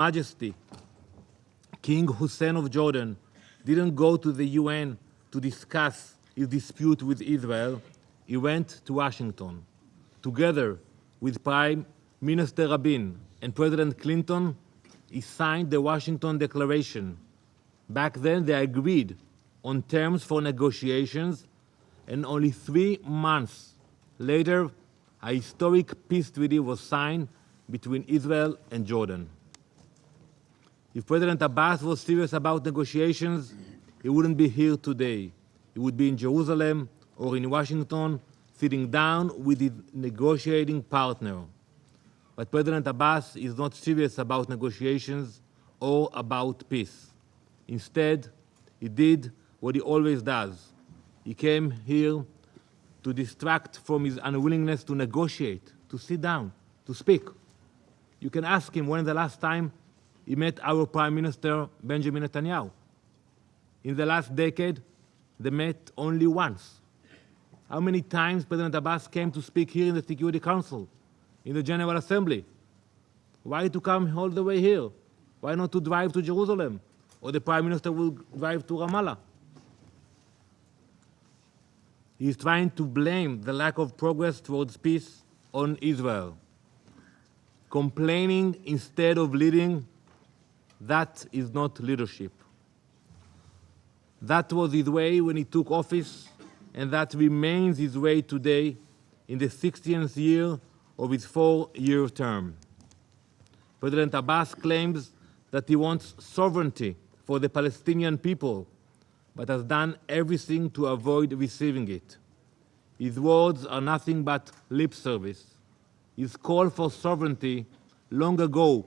Majesty, King Hussein of Jordan, didn't go to the UN to discuss his dispute with Israel. He went to Washington. Together with Prime Minister Rabin and President Clinton, he signed the Washington Declaration. Back then, they agreed on terms for negotiations, and only 3 months later, a historic peace treaty was signed between Israel and Jordan. If President Abbas was serious about negotiations, he wouldn't be here today. He would be in Jerusalem or in Washington, sitting down with his negotiating partner. But President Abbas is not serious about negotiations or about peace. Instead, he did what he always does. He came here to distract from his unwillingness to negotiate, to sit down, to speak. You can ask him when the last time he met our Prime Minister, Benjamin Netanyahu. In the last decade, they met only once. How many times President Abbas came to speak here in the Security Council, in the General Assembly? Why to come all the way here? Why not to drive to Jerusalem? Or the Prime Minister will drive to Ramallah? He is trying to blame the lack of progress towards peace on Israel. Complaining instead of leading, that is not leadership. That was his way when he took office, and that remains his way today in the 60th year of his 4-year term. President Abbas claims that he wants sovereignty for the Palestinian people, but has done everything to avoid receiving it. His words are nothing but lip service. His call for sovereignty long ago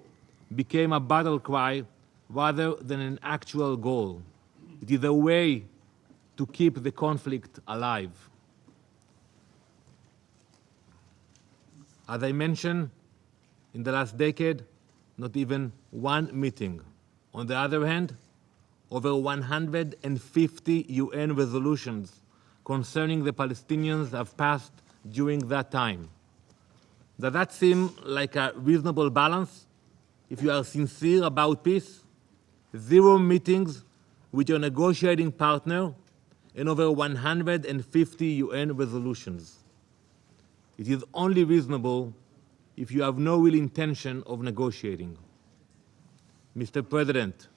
became a battle cry rather than an actual goal. It is a way to keep the conflict alive. As I mentioned, in the last decade, not even one meeting. On the other hand, over 150 UN resolutions concerning the Palestinians have passed during that time. Does that seem like a reasonable balance? If you are sincere about peace, 0 meetings with your negotiating partner and over 150 UN resolutions. It is only reasonable if you have no real intention of negotiating. Mr. President,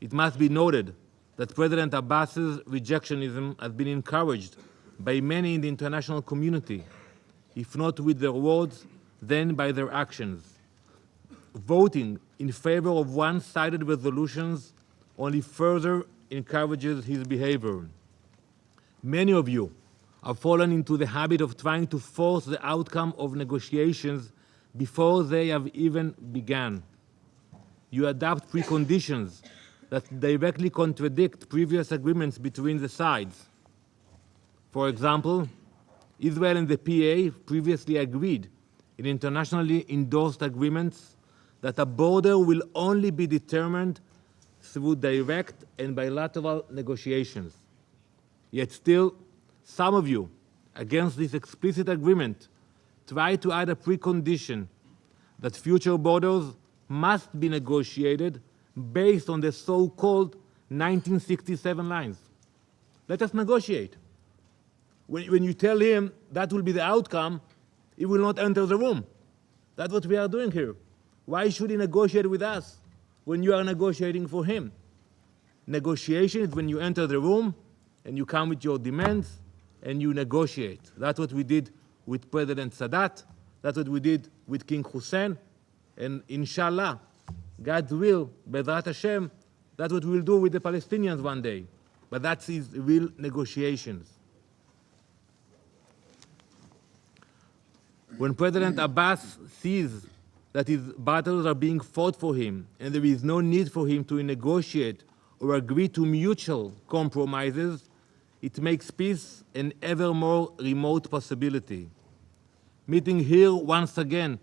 it must be noted that President Abbas's rejectionism has been encouraged by many in the international community, if not with their words, then by their actions. Voting in favor of one-sided resolutions only further encourages his behavior. Many of you have fallen into the habit of trying to force the outcome of negotiations before they have even begun. You adopt preconditions that directly contradict previous agreements between the sides. For example, Israel and the PA previously agreed in internationally endorsed agreements that a border will only be determined through direct and bilateral negotiations. Yet still, some of you, against this explicit agreement, try to add a precondition that future borders must be negotiated based on the so-called 1967 lines. Let us negotiate. When you tell him that will be the outcome, he will not enter the room. That's what we are doing here. Why should he negotiate with us when you are negotiating for him? Negotiation is when you enter the room and you come with your demands and you negotiate. That's what we did with President Sadat. That's what we did with King Hussein. And inshallah, God's will, Bezrat Hashem, that's what we'll do with the Palestinians one day. But that's his real negotiations. When President Abbas sees that his battles are being fought for him and there is no need for him to negotiate or agree to mutual compromises, it makes peace an ever more remote possibility. Meeting here once again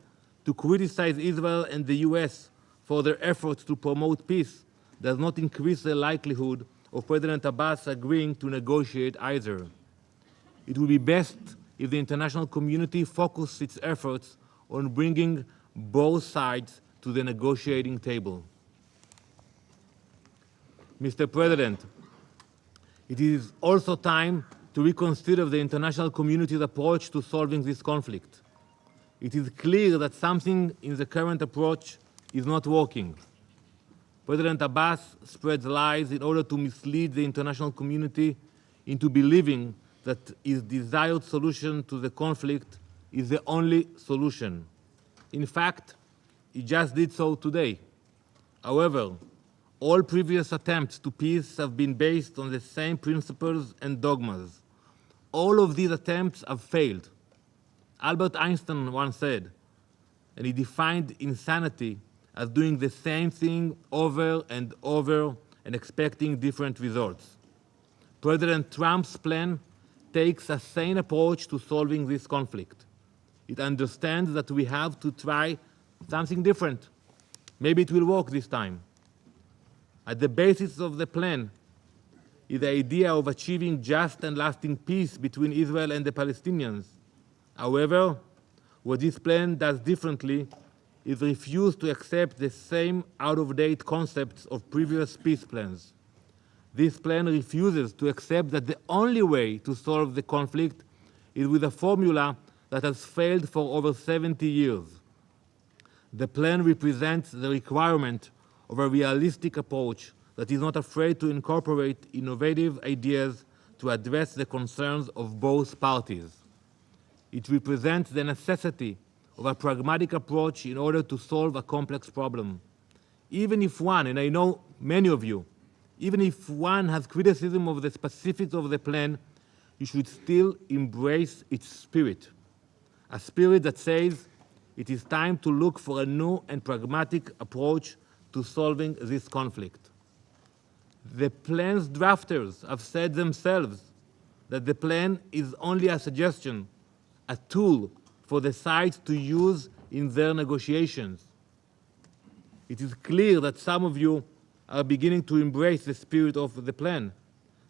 to criticize Israel and the US for their efforts to promote peace does not increase the likelihood of President Abbas agreeing to negotiate either. It would be best if the international community focused its efforts on bringing both sides to the negotiating table. Mr. President, it is also time to reconsider the international community's approach to solving this conflict. It is clear that something in the current approach is not working. President Abbas spreads lies in order to mislead the international community into believing that his desired solution to the conflict is the only solution. In fact, he just did so today. However, all previous attempts to peace have been based on the same principles and dogmas. All of these attempts have failed. Albert Einstein once said, and he defined insanity as doing the same thing over and over and expecting different results. President Trump's plan takes a sane approach to solving this conflict. It understands that we have to try something different. Maybe it will work this time. At the basis of the plan is the idea of achieving just and lasting peace between Israel and the Palestinians. However, what this plan does differently is refuse to accept the same out-of-date concepts of previous peace plans. This plan refuses to accept that the only way to solve the conflict is with a formula that has failed for over 70 years. The plan represents the requirement of a realistic approach that is not afraid to incorporate innovative ideas to address the concerns of both parties. It represents the necessity of a pragmatic approach in order to solve a complex problem. Even if one, and I know many of you, even if one has criticism of the specifics of the plan, you should still embrace its spirit. A spirit that says it is time to look for a new and pragmatic approach to solving this conflict. The plan's drafters have said themselves that the plan is only a suggestion, a tool for the sides to use in their negotiations. It is clear that some of you are beginning to embrace the spirit of the plan.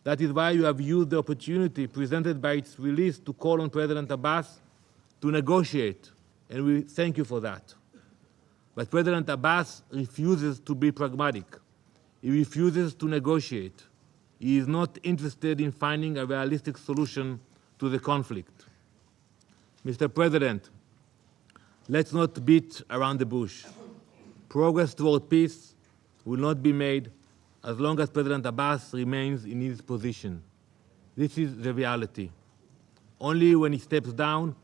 That is why you have used the opportunity presented by its release to call on President Abbas to negotiate, and we thank you for that. But President Abbas refuses to be pragmatic. He refuses to negotiate. He is not interested in finding a realistic solution to the conflict. Mr. President, let's not beat around the bush. Progress toward peace will not be made as long as President Abbas remains in his position. This is the reality. Only when he steps down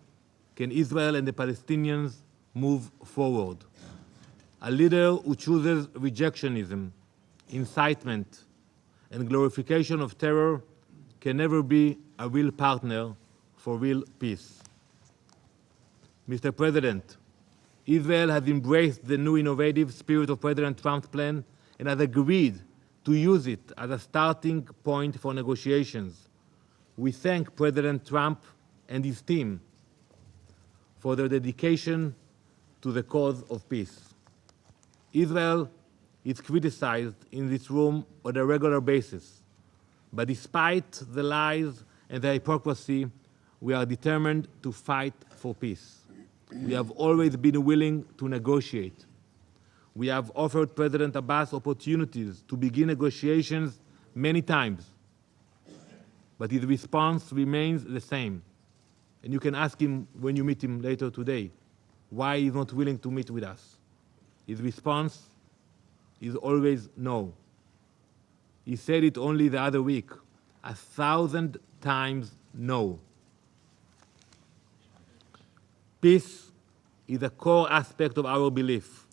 can Israel and the Palestinians move forward. A leader who chooses rejectionism, incitement, and glorification of terror can never be a real partner for real peace. Mr. President, Israel has embraced the new innovative spirit of President Trump's plan and has agreed to use it as a starting point for negotiations. We thank President Trump and his team for their dedication to the cause of peace. Israel is criticized in this room on a regular basis, but despite the lies and the hypocrisy, we are determined to fight for peace. We have always been willing to negotiate. We have offered President Abbas opportunities to begin negotiations many times, but his response remains the same. And you can ask him when you meet him later today why he's not willing to meet with us. His response is always no. He said it only the other week, 1,000 times no. Peace is a core aspect of our belief,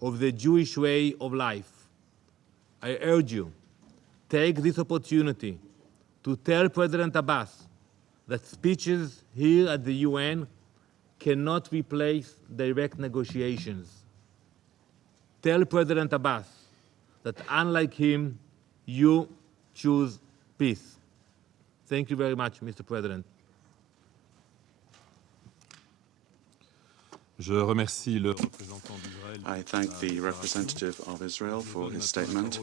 of the Jewish way of life. I urge you, take this opportunity to tell President Abbas that speeches here at the UN cannot replace direct negotiations. Tell President Abbas that unlike him, you choose peace. Thank you very much, Mr. President. I thank the representative of Israel for his statement.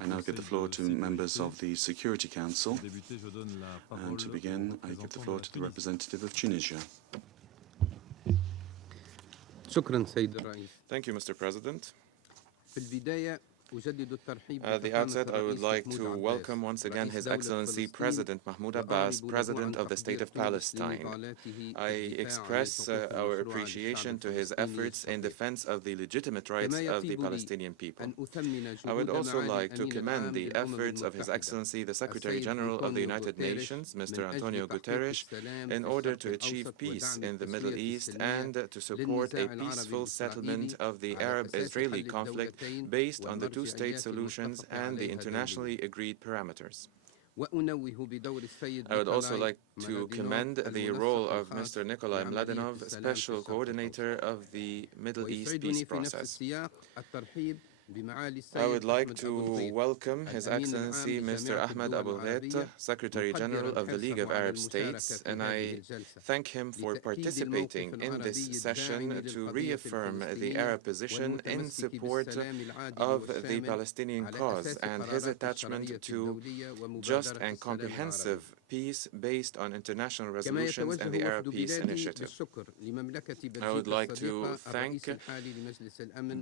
I now give the floor to members of the Security Council. And to begin, I give the floor to the representative of Tunisia. Thank you, Mr. President. At the outset, I would like to welcome once again His Excellency President Mahmoud Abbas, President of the State of Palestine. I express our appreciation to his efforts in defense of the legitimate rights of the Palestinian people. I would also like to commend the efforts of His Excellency the Secretary-General of the United Nations, Mr. Antonio Guterres, in order to achieve peace in the Middle East and to support a peaceful settlement of the Arab-Israeli conflict based on the two-state solutions and the internationally agreed parameters. I would also like to commend the role of Mr. Nickolay Mladenov, Special Coordinator of the Middle East Peace Process. I would like to welcome His Excellency Mr. Ahmed Aboul Gheit, Secretary-General of the League of Arab States, and I thank him for participating in this session to reaffirm the Arab position in support of the Palestinian cause and his attachment to just and comprehensive peace based on international resolutions and the Arab Peace Initiative. I would like to thank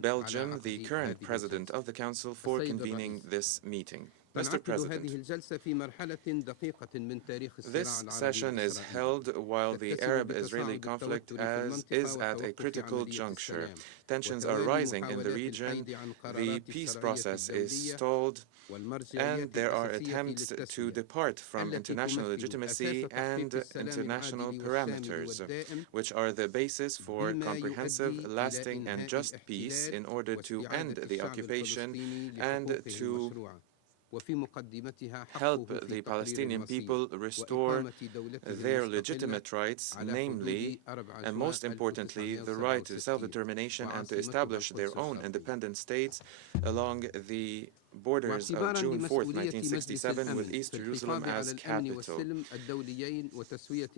Belgium, the current President of the Council, for convening this meeting. Mr. President, this session is held while the Arab-Israeli conflict is at a critical juncture. Tensions are rising in the region, the peace process is stalled, and there are attempts to depart from international legitimacy and international parameters, which are the basis for comprehensive, lasting, and just peace in order to end the occupation and to help the Palestinian people restore their legitimate rights, namely, and most importantly, the right to self-determination and to establish their own independent states along the borders of June 4th, 1967, with East Jerusalem as capital.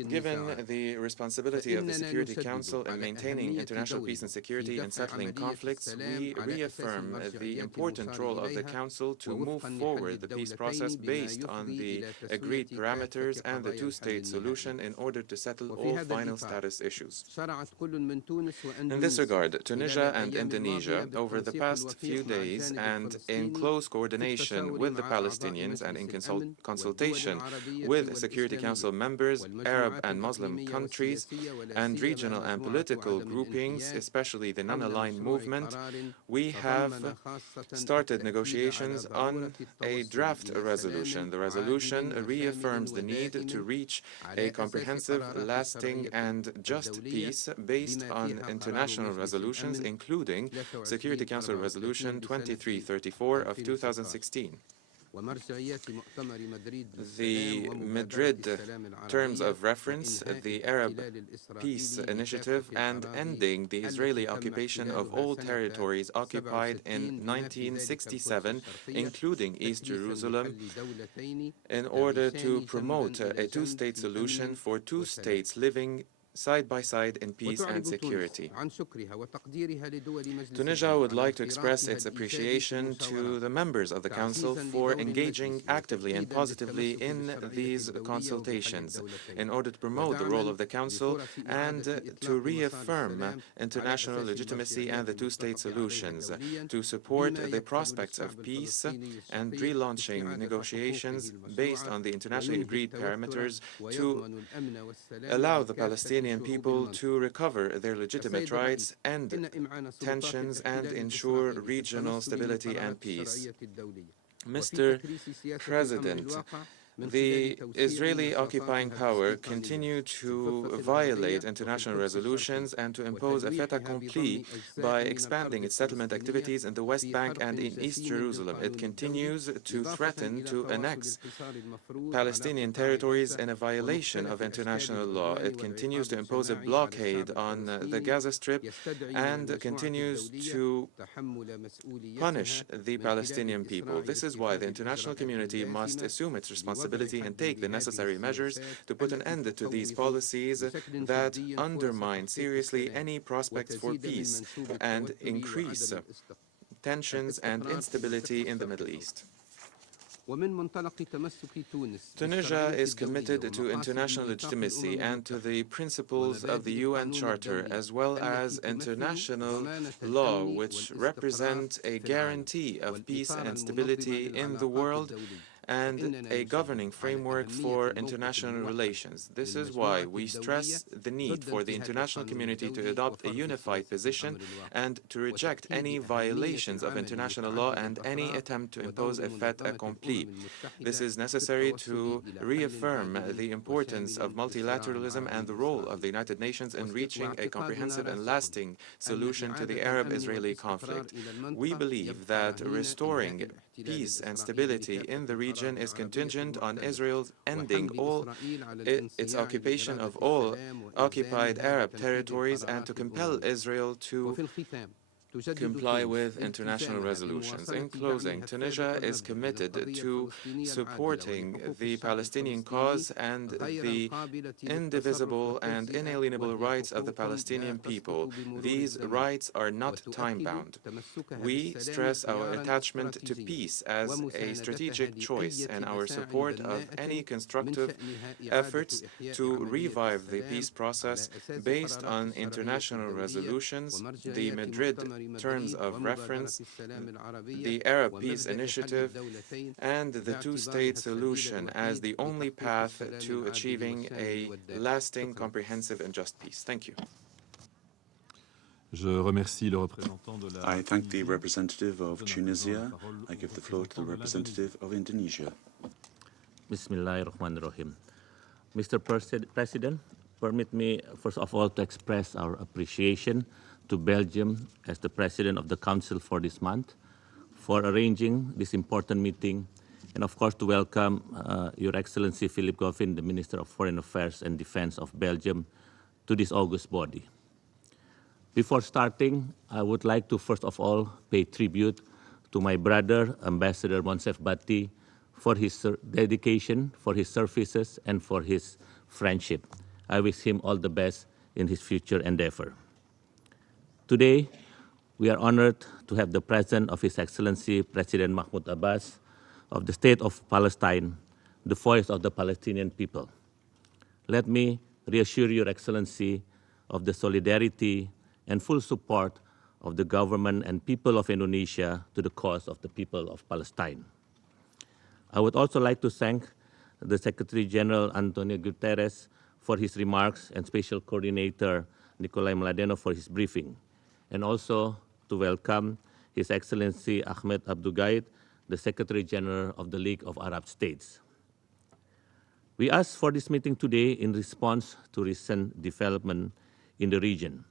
Given the responsibility of the Security Council in maintaining international peace and security and settling conflicts, we reaffirm the important role of the Council to move forward the peace process based on the agreed parameters and the two-state solution in order to settle all final status issues. In this regard, Tunisia and Indonesia, over the past few days and in close coordination with the Palestinians and in consultation with Security Council members, Arab and Muslim countries, and regional and political groupings, especially the non-aligned movement, we have started negotiations on a draft resolution. The resolution reaffirms the need to reach a comprehensive, lasting, and just peace based on international resolutions, including Security Council Resolution 2334 of 2016. The Madrid terms of reference, the Arab Peace Initiative, and ending the Israeli occupation of all territories occupied in 1967, including East Jerusalem, in order to promote a two-state solution for two states living side by side in peace and security. Tunisia would like to express its appreciation to the members of the Council for engaging actively and positively in these consultations in order to promote the role of the Council and to reaffirm international legitimacy and the two-state solutions, to support the prospects of peace and relaunching negotiations based on the internationally agreed parameters to allow the Palestinian people to recover their legitimate rights, end tensions, and ensure regional stability and peace. Mr. President, the Israeli occupying power continue to violate international resolutions and to impose a fait accompli by expanding its settlement activities in the West Bank and in East Jerusalem. It continues to threaten to annex Palestinian territories in a violation of international law. It continues to impose a blockade on the Gaza Strip and continues to punish the Palestinian people. This is why the international community must assume its responsibility and take the necessary measures to put an end to these policies that undermine seriously any prospects for peace and increase tensions and instability in the Middle East. Tunisia is committed to international legitimacy and to the principles of the UN Charter, as well as international law, which represent a guarantee of peace and stability in the world and a governing framework for international relations. This is why we stress the need for the international community to adopt a unified position and to reject any violations of international law and any attempt to impose a fait accompli. This is necessary to reaffirm the importance of multilateralism and the role of the United Nations in reaching a comprehensive and lasting solution to the Arab-Israeli conflict. We believe that restoring peace and stability in the region is contingent on Israel's ending its occupation of all occupied Arab territories and to compel Israel to comply with international resolutions. In closing, Tunisia is committed to supporting the Palestinian cause and the indivisible and inalienable rights of the Palestinian people. These rights are not time-bound. We stress our attachment to peace as a strategic choice and our support of any constructive efforts to revive the peace process based on international resolutions, the Madrid terms of reference, the Arab Peace Initiative, and the two-state solution as the only path to achieving a lasting, comprehensive, and just peace. Thank you. I thank the representative of Tunisia. I give the floor to the representative of Indonesia. Bismillahirrahmanirrahim. Mr. President, permit me first of all to express our appreciation to Belgium as the President of the Council for this month for arranging this important meeting, and of course to welcome Your Excellency Philippe Goffin, the Minister of Foreign Affairs and Defense of Belgium, to this august body. Before starting, I would like to first of all pay tribute to my brother, Ambassador Monsef Bati, for his dedication, for his services, and for his friendship. I wish him all the best in his future endeavor. Today, we are honored to have the presence of His Excellency President Mahmoud Abbas of the State of Palestine, the voice of the Palestinian people. Let me reassure Your Excellency of the solidarity and full support of the government and people of Indonesia to the cause of the people of Palestine. I would also like to thank the Secretary-General Antonio Guterres for his remarks and Special Coordinator Nickolay Mladenov for his briefing, and also to welcome His Excellency Ahmed Aboul Gheit, the Secretary-General of the League of Arab States. We asked for this meeting today in response to recent development in the region,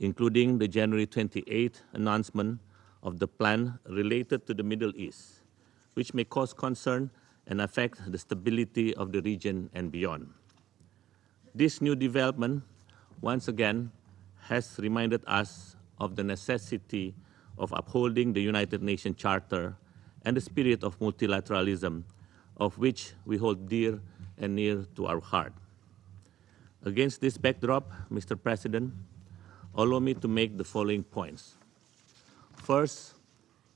including the January 28 announcement of the plan related to the Middle East, which may cause concern and affect the stability of the region and beyond. This new development, once again, has reminded us of the necessity of upholding the United Nations Charter and the spirit of multilateralism, of which we hold dear and near to our heart. Against this backdrop, Mr. President, allow me to make the following points. First,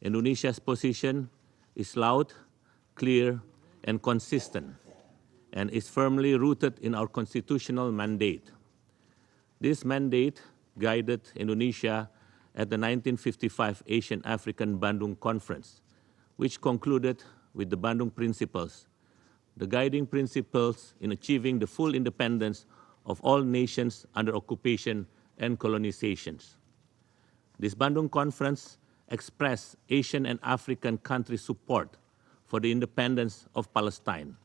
Indonesia's position is loud, clear, and consistent, and is firmly rooted in our constitutional mandate. This mandate guided Indonesia at the 1955 Asian-African Bandung Conference, which concluded with the Bandung Principles, the guiding principles in achieving the full independence of all nations under occupation and colonizations. This Bandung Conference expressed Asian and African countries' support for the independence of Palestine.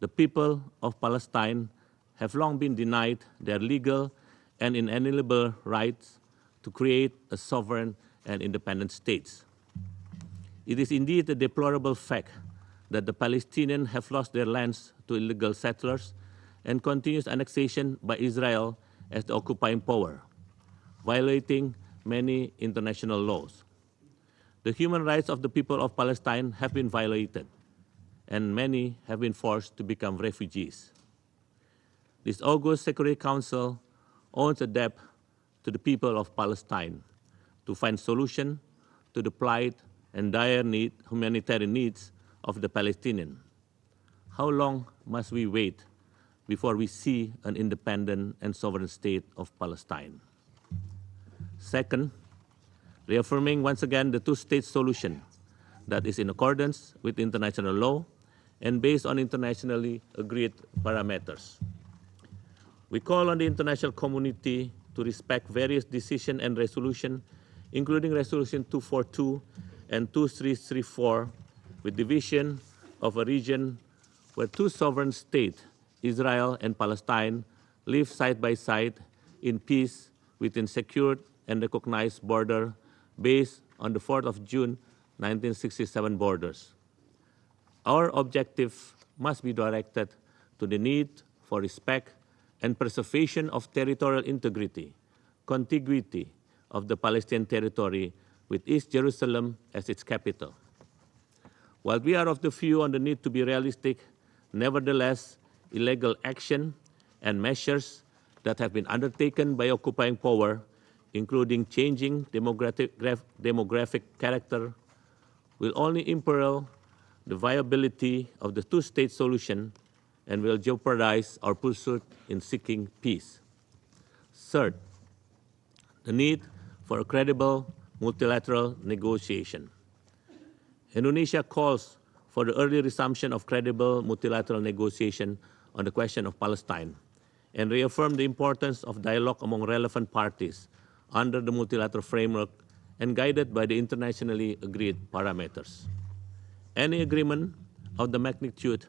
The people of Palestine have long been denied their legal and inalienable rights to create a sovereign and independent state. It is indeed a deplorable fact that the Palestinians have lost their lands to illegal settlers and continuous annexation by Israel as the occupying power, violating many international laws. The human rights of the people of Palestine have been violated, and many have been forced to become refugees. This August Security Council owes a debt to the people of Palestine to find solution to the plight and dire humanitarian needs of the Palestinian. How long must we wait before we see an independent and sovereign state of Palestine? Second, reaffirming once again the two-state solution that is in accordance with international law and based on internationally agreed parameters. We call on the international community to respect various decisions and resolutions, including Resolution 242 and 2334, with the vision of a region where two sovereign states, Israel and Palestine, live side by side in peace within secured and recognized border based on the 4th of June 1967 borders. Our objective must be directed to the need for respect and preservation of territorial integrity, contiguity of the Palestinian territory with East Jerusalem as its capital. While we are of the view on the need to be realistic, nevertheless, illegal action and measures that have been undertaken by occupying power, including changing demographic character, will only imperil the viability of the two-state solution and will jeopardize our pursuit in seeking peace. Third, the need for a credible multilateral negotiation. Indonesia calls for the early resumption of credible multilateral negotiation on the question of Palestine and reaffirmed the importance of dialogue among relevant parties under the multilateral framework and guided by the internationally agreed parameters. Any agreement of the magnitude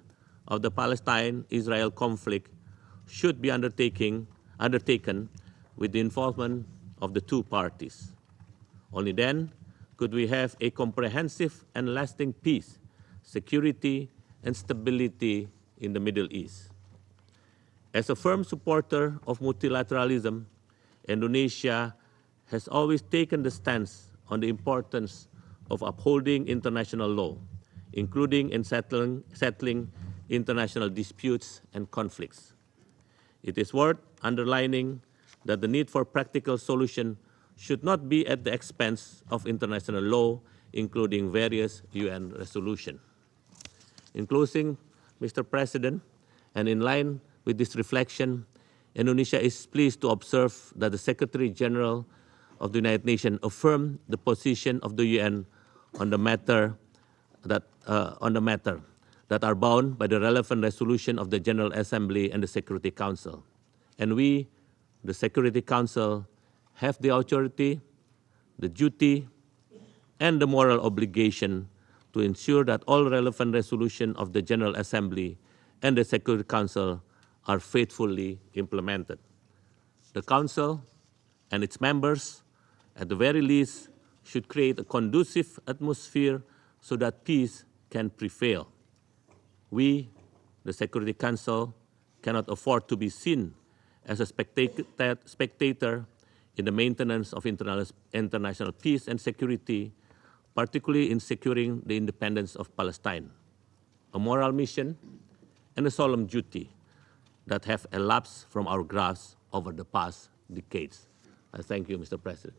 of the Palestine-Israel conflict should be undertaken with the involvement of the two parties. Only then could we have a comprehensive and lasting peace, security, and stability in the Middle East. As a firm supporter of multilateralism, Indonesia has always taken the stance on the importance of upholding international law, including in settling international disputes and conflicts. It is worth underlining that the need for practical solution should not be at the expense of international law, including various UN resolutions. In closing, Mr. President, and in line with this reflection, Indonesia is pleased to observe that the Secretary-General of the United Nations affirmed the position of the UN on the matter that are bound by the relevant resolution of the General Assembly and the Security Council. And we, the Security Council, have the authority, the duty, and the moral obligation to ensure that all relevant resolutions of the General Assembly and the Security Council are faithfully implemented. The Council and its members, at the very least, should create a conducive atmosphere so that peace can prevail. We, the Security Council, cannot afford to be seen as a spectator in the maintenance of international peace and security, particularly in securing the independence of Palestine, a moral mission and a solemn duty that have elapsed from our grasp over the past decades. I thank you, Mr. President.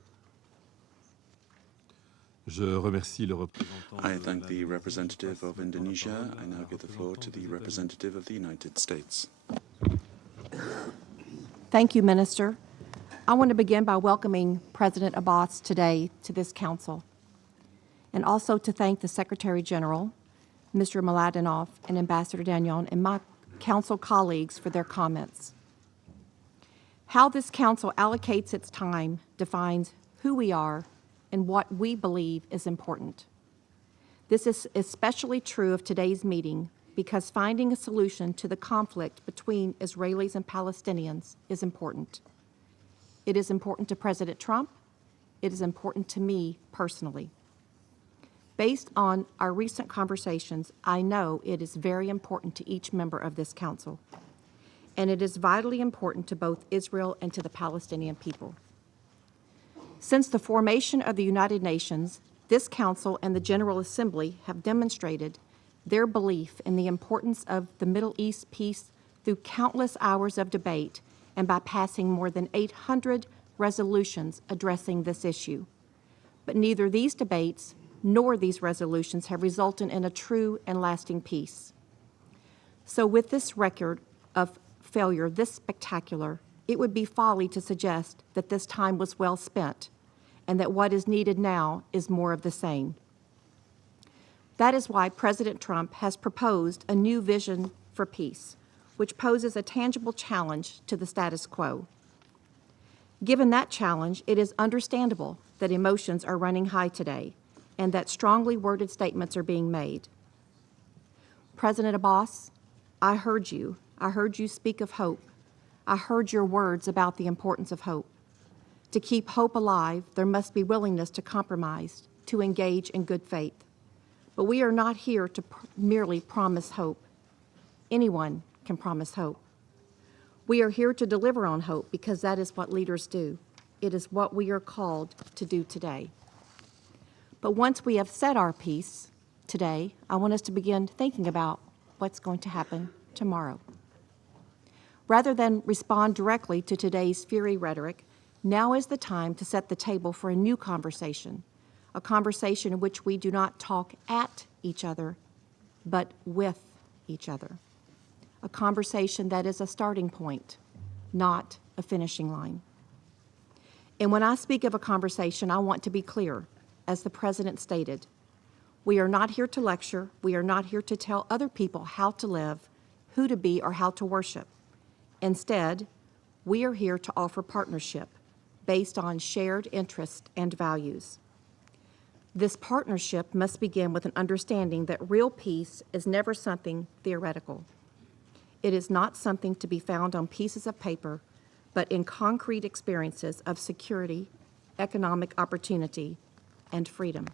I thank the representative of Indonesia. I now give the floor to the representative of the United States. Thank you, Minister. I want to begin by welcoming President Abbas today to this council, and also to thank the Secretary-General, Mr. Mladenov, and Ambassador Dagnon, and my council colleagues for their comments. How this council allocates its time defines who we are and what we believe is important. This is especially true of today's meeting because finding a solution to the conflict between Israelis and Palestinians is important. It is important to President Trump. It is important to me personally. Based on our recent conversations, I know it is very important to each member of this council, and it is vitally important to both Israel and to the Palestinian people. Since the formation of the United Nations, this council and the General Assembly have demonstrated their belief in the importance of the Middle East peace through countless hours of debate and by passing more than 800 resolutions addressing this issue. But neither these debates nor these resolutions have resulted in a true and lasting peace. So with this record of failure this spectacular, it would be folly to suggest that this time was well spent and that what is needed now is more of the same. That is why President Trump has proposed a new vision for peace, which poses a tangible challenge to the status quo. Given that challenge, it is understandable that emotions are running high today and that strongly worded statements are being made. President Abbas, I heard you. I heard you speak of hope. I heard your words about the importance of hope. To keep hope alive, there must be willingness to compromise, to engage in good faith. But we are not here to merely promise hope. Anyone can promise hope. We are here to deliver on hope because that is what leaders do. It is what we are called to do today. But once we have said our piece today, I want us to begin thinking about what's going to happen tomorrow. Rather than respond directly to today's fiery rhetoric, now is the time to set the table for a new conversation, a conversation in which we do not talk at each other, but with each other. A conversation that is a starting point, not a finishing line. And when I speak of a conversation, I want to be clear, as the President stated, we are not here to lecture, we are not here to tell other people how to live, who to be, or how to worship. Instead, we are here to offer partnership based on shared interests and values. This partnership must begin with an understanding that real peace is never something theoretical. It is not something to be found on pieces of paper, but in concrete experiences of security, economic opportunity, and freedom.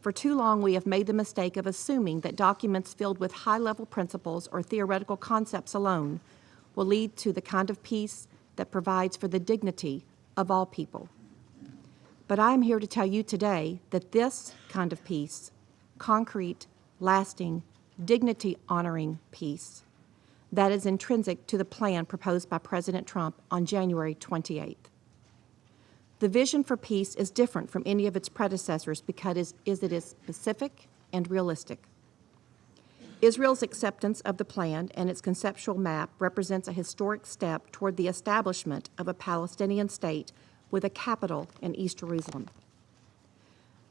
For too long, we have made the mistake of assuming that documents filled with high-level principles or theoretical concepts alone will lead to the kind of peace that provides for the dignity of all people. But I am here to tell you today that this kind of peace, concrete, lasting, dignity-honoring peace, that is intrinsic to the plan proposed by President Trump on January 28th. The vision for peace is different from any of its predecessors because it is specific and realistic. Israel's acceptance of the plan and its conceptual map represents a historic step toward the establishment of a Palestinian state with a capital in East Jerusalem.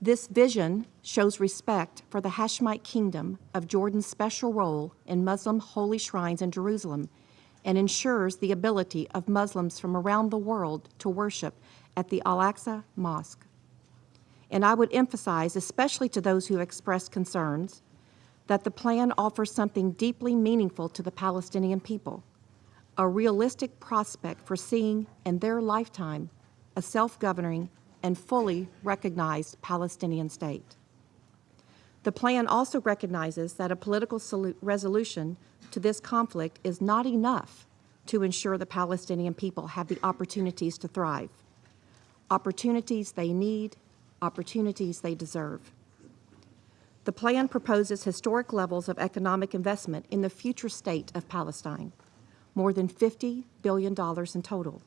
This vision shows respect for the Hashemite kingdom of Jordan's special role in Muslim holy shrines in Jerusalem and ensures the ability of Muslims from around the world to worship at the Al-Aqsa Mosque. And I would emphasize, especially to those who express concerns, that the plan offers something deeply meaningful to the Palestinian people, a realistic prospect for seeing in their lifetime a self-governing and fully recognized Palestinian state. The plan also recognizes that a political resolution to this conflict is not enough to ensure the Palestinian people have the opportunities to thrive, opportunities they need, opportunities they deserve. The plan proposes historic levels of economic investment in the future state of Palestine, more than $50 billion in total.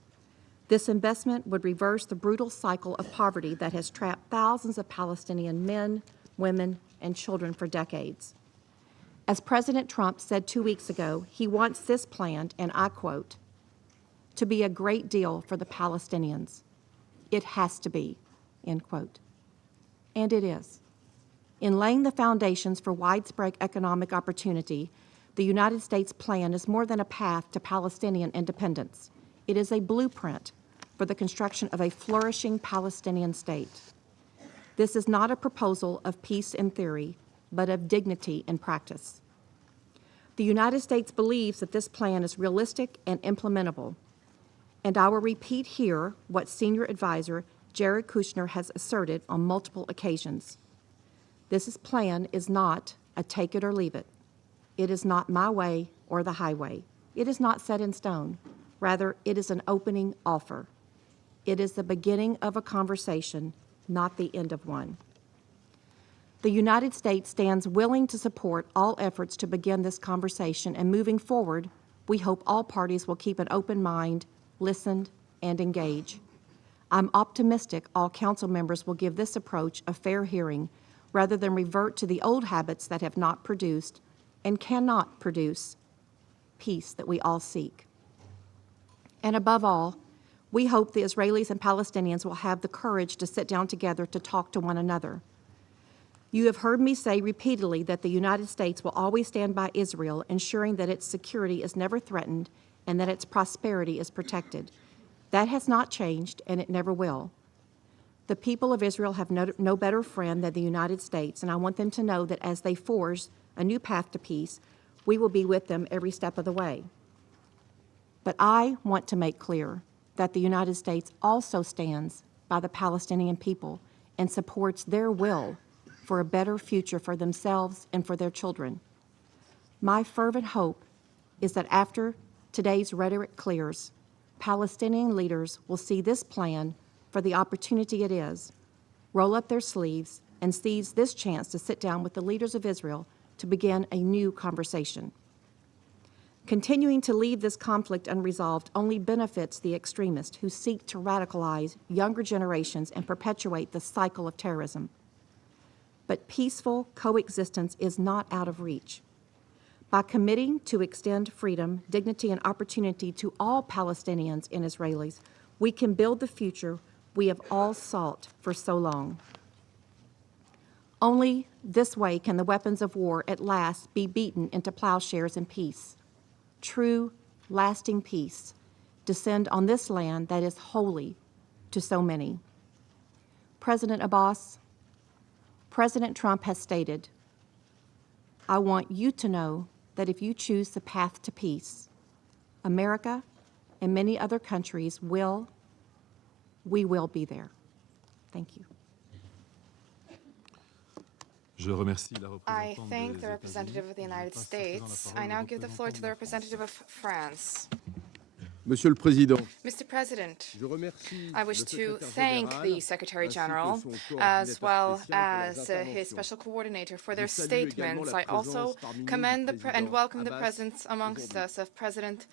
This investment would reverse the brutal cycle of poverty that has trapped thousands of Palestinian men, women, and children for decades. As President Trump said 2 weeks ago, he wants this plan, and I quote, to be a great deal for the Palestinians. It has to be, end quote. And it is. In laying the foundations for widespread economic opportunity, the United States plan is more than a path to Palestinian independence. It is a blueprint for the construction of a flourishing Palestinian state. This is not a proposal of peace in theory, but of dignity in practice. The United States believes that this plan is realistic and implementable, and I will repeat here what Senior Advisor Jared Kushner has asserted on multiple occasions. This plan is not a take it or leave it. It is not my way or the highway. It is not set in stone. Rather, it is an opening offer. It is the beginning of a conversation, not the end of one. The United States stands willing to support all efforts to begin this conversation, and moving forward, we hope all parties will keep an open mind, listen, and engage. I'm optimistic all council members will give this approach a fair hearing rather than revert to the old habits that have not produced and cannot produce peace that we all seek. And above all, we hope the Israelis and Palestinians will have the courage to sit down together to talk to one another. You have heard me say repeatedly that the United States will always stand by Israel, ensuring that its security is never threatened and that its prosperity is protected. That has not changed, and it never will. The people of Israel have no better friend than the United States, and I want them to know that as they forge a new path to peace, we will be with them every step of the way. But I want to make clear that the United States also stands by the Palestinian people and supports their will for a better future for themselves and for their children. My fervent hope is that after today's rhetoric clears, Palestinian leaders will see this plan for the opportunity it is, roll up their sleeves, and seize this chance to sit down with the leaders of Israel to begin a new conversation. Continuing to leave this conflict unresolved only benefits the extremists who seek to radicalize younger generations and perpetuate the cycle of terrorism. But peaceful coexistence is not out of reach. By committing to extend freedom, dignity, and opportunity to all Palestinians and Israelis, we can build the future we have all sought for so long. Only this way can the weapons of war at last be beaten into plowshares and peace. True, lasting peace descend on this land that is holy to so many. President Abbas, President Trump has stated, I want you to know that if you choose the path to peace, America and many other countries we will be there. Thank you. I thank the representative of the United States. I now give the floor to the representative of France. Monsieur le Président, Mr. President, I wish to thank the Secretary-General as well as his special coordinator for their statements. I also commend and welcome the presence amongst us of President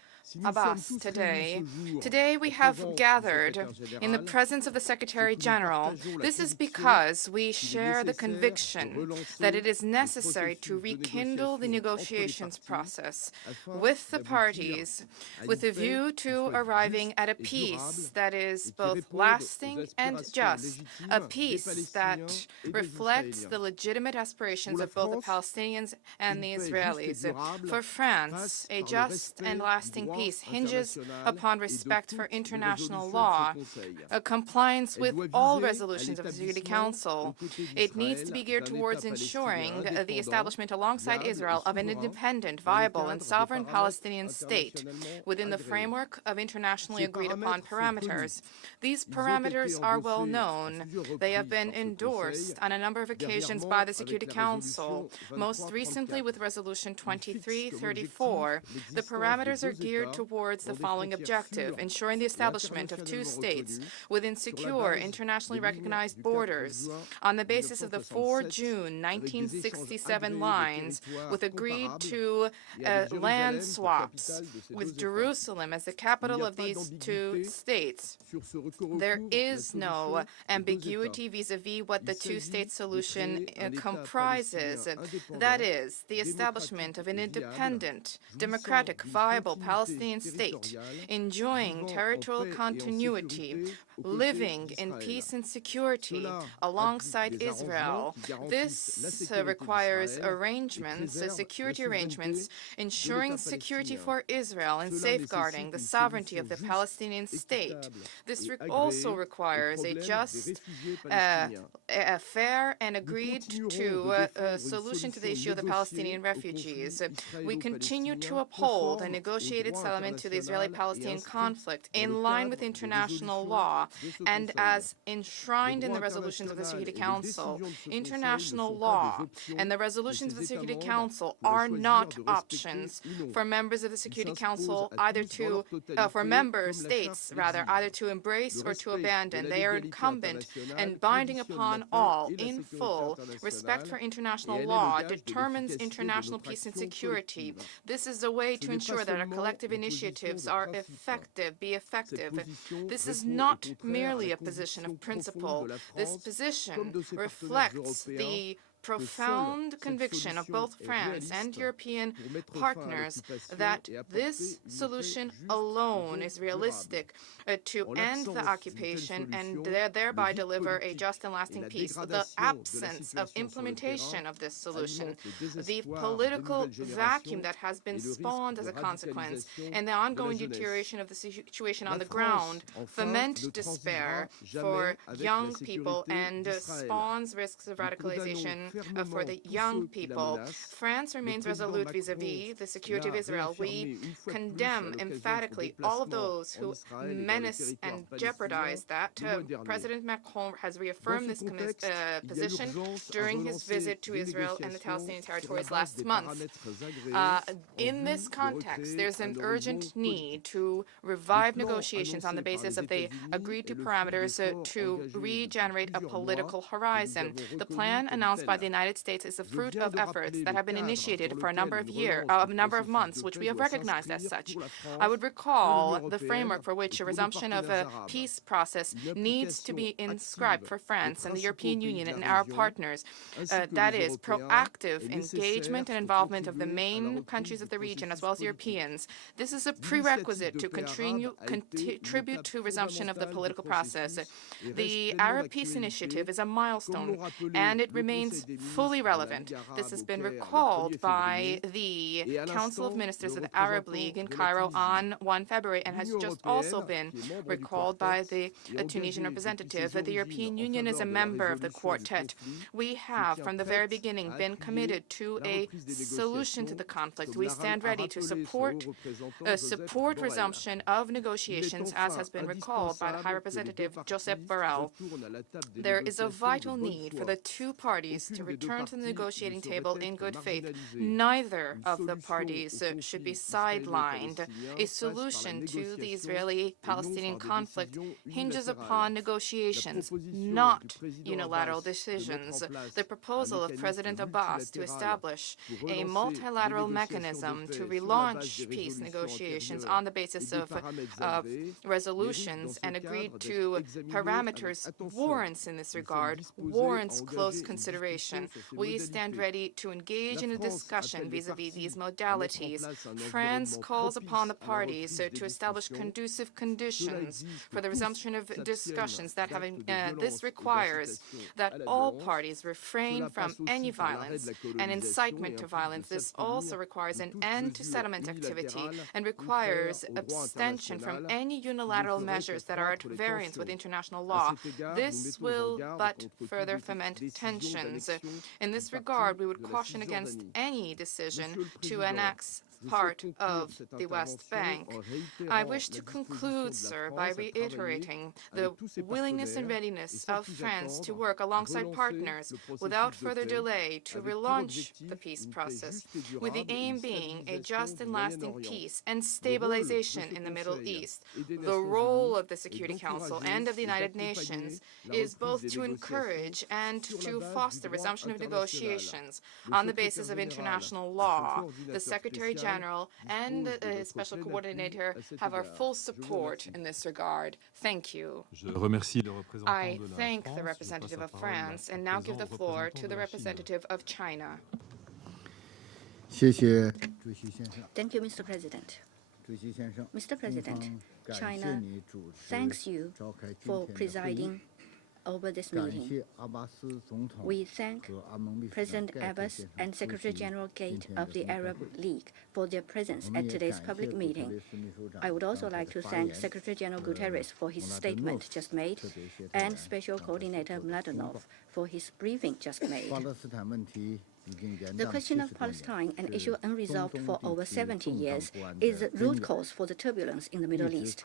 Abbas today. Today we have gathered in the presence of the Secretary-General. This is because we share the conviction that it is necessary to rekindle the negotiations process with the parties with a view to arriving at a peace that is both lasting and just, a peace that reflects the legitimate aspirations of both the Palestinians and the Israelis. For France, a just and lasting peace hinges upon respect for international law, a compliance with all resolutions of the Security Council. It needs to be geared towards ensuring the establishment alongside Israel of an independent, viable, and sovereign Palestinian state within the framework of internationally agreed upon parameters. These parameters are well known. They have been endorsed on a number of occasions by the Security Council, most recently with Resolution 2334. The parameters are geared towards the following objective: ensuring the establishment of two states within secure, internationally recognized borders on the basis of the 4 June 1967 lines, with agreed to land swaps with Jerusalem as the capital of these two states. There is no ambiguity vis-a-vis what the two-state solution comprises. That is, the establishment of an independent, democratic, viable Palestinian state, enjoying territorial continuity, living in peace and security alongside Israel. This requires arrangements, security arrangements, ensuring security for Israel and safeguarding the sovereignty of the Palestinian state. This also requires a just, a fair and agreed to solution to the issue of the Palestinian refugees. We continue to uphold a negotiated settlement to the Israeli-Palestinian conflict in line with international law and as enshrined in the resolutions of the Security Council. International law and the resolutions of the Security Council are not options for members of the Security Council either to member states, rather, either to embrace or to abandon. They are incumbent and binding upon all, in full. Respect for international law determines international peace and security. This is a way to ensure that our collective initiatives are effective, This is not merely a position of principle. This position reflects the profound conviction of both France and European partners that this solution alone is realistic to end the occupation and thereby deliver a just and lasting peace. The absence of implementation of this solution, the political vacuum that has been spawned as a consequence, and the ongoing deterioration of the situation on the ground foment despair for young people and spawns risks of radicalization for the young people. France remains resolute vis-à-vis the security of Israel. We condemn emphatically all of those who menace and jeopardize that. President Macron has reaffirmed this position during his visit to Israel and the Palestinian territories last month. In this context, there's an urgent need to revive negotiations on the basis of the agreed-to parameters to regenerate a political horizon. The plan announced by the United States is the fruit of efforts that have been initiated for a number of months, which we have recognized as such. I would recall the framework for which a resumption of a peace process needs to be inscribed for France and the European Union and our partners. That is, proactive engagement and involvement of the main countries of the region as well as Europeans. This is a prerequisite to contribute to resumption of the political process. The Arab Peace Initiative is a milestone, and it remains fully relevant. This has been recalled by the Council of Ministers of the Arab League in Cairo on 1 February and has just also been recalled by the Tunisian representative. The European Union is a member of the quartet. We have, from the very beginning, been committed to a solution to the conflict. We stand ready to support resumption of negotiations, as has been recalled by the High Representative Josep Borrell. There is a vital need for the two parties to return to the negotiating table in good faith. Neither of the parties should be sidelined. A solution to the Israeli-Palestinian conflict hinges upon negotiations, not unilateral decisions. The proposal of President Abbas to establish a multilateral mechanism to relaunch peace negotiations on the basis of resolutions and agreed to parameters warrants in this regard, warrants close consideration. We stand ready to engage in a discussion vis-à-vis these modalities. France calls upon the parties to establish conducive conditions for the resumption of discussions that this requires that all parties refrain from any violence and incitement to violence. This also requires an end to settlement activity and requires abstention from any unilateral measures that are at variance with international law. This will but further foment tensions. In this regard, we would caution against any decision to annex part of the West Bank. I wish to conclude, sir, by reiterating the willingness and readiness of France to work alongside partners without further delay to relaunch the peace process, with the aim being a just and lasting peace and stabilization in the Middle East. The role of the Security Council and of the United Nations is both to encourage and to foster resumption of negotiations on the basis of international law. The Secretary-General and the Special Coordinator have our full support in this regard. Thank you. I thank the representative of France and now give the floor to the representative of China. Thank you, Mr. President. Mr. President, China thanks you for presiding over this meeting. We thank President Abbas and Secretary-General Gheit of the Arab League for their presence at today's public meeting. I would also like to thank Secretary-General Guterres for his statement just made and Special Coordinator Mladenov for his briefing just made. The question of Palestine, an issue unresolved for over 70 years, is the root cause for the turbulence in the Middle East.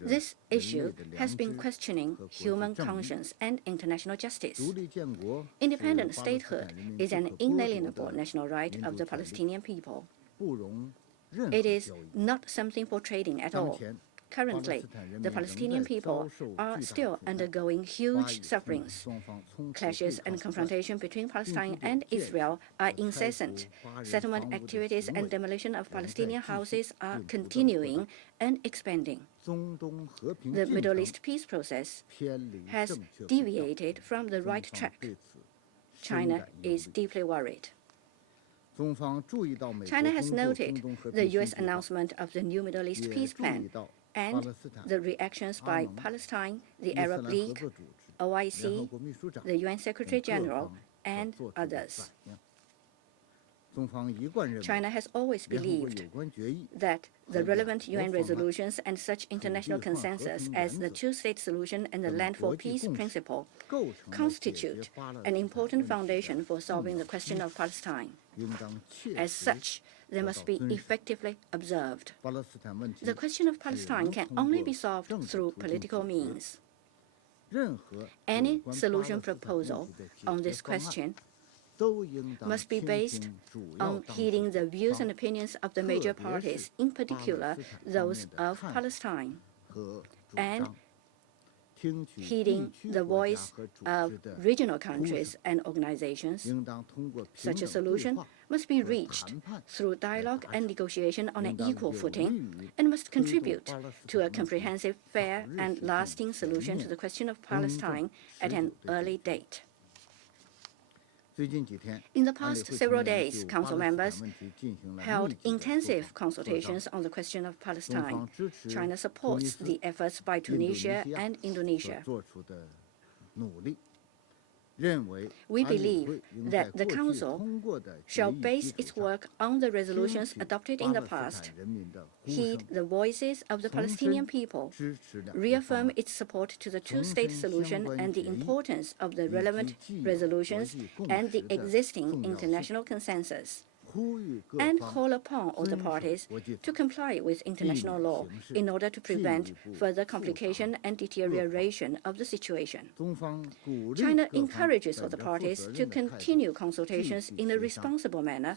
This issue has been questioning human conscience and international justice. Independent statehood is an inalienable national right of the Palestinian people. It is not something for trading at all. Currently, the Palestinian people are still undergoing huge sufferings. Clashes and confrontation between Palestine and Israel are incessant. Settlement activities and demolition of Palestinian houses are continuing and expanding. The Middle East peace process has deviated from the right track. China is deeply worried. China has noted the U.S. announcement of the new Middle East peace plan and the reactions by Palestine, the Arab League, OIC, the UN Secretary-General, and others. China has always believed that the relevant UN resolutions and such international consensus as the two-state solution and the land for peace principle constitute an important foundation for solving the question of Palestine. As such, they must be effectively observed. The question of Palestine can only be solved through political means. Any solution proposal on this question must be based on heeding the views and opinions of the major parties, in particular those of Palestine, and heeding the voice of regional countries and organizations. Such a solution must be reached through dialogue and negotiation on an equal footing and must contribute to a comprehensive, fair, and lasting solution to the question of Palestine at an early date. In the past several days, Council members held intensive consultations on the question of Palestine. China supports the efforts by Tunisia and Indonesia. We believe that the Council shall base its work on the resolutions adopted in the past, heed the voices of the Palestinian people, reaffirm its support to the two-state solution and the importance of the relevant resolutions and the existing international consensus, and call upon all the parties to comply with international law in order to prevent further complication and deterioration of the situation. China encourages all the parties to continue consultations in a responsible manner,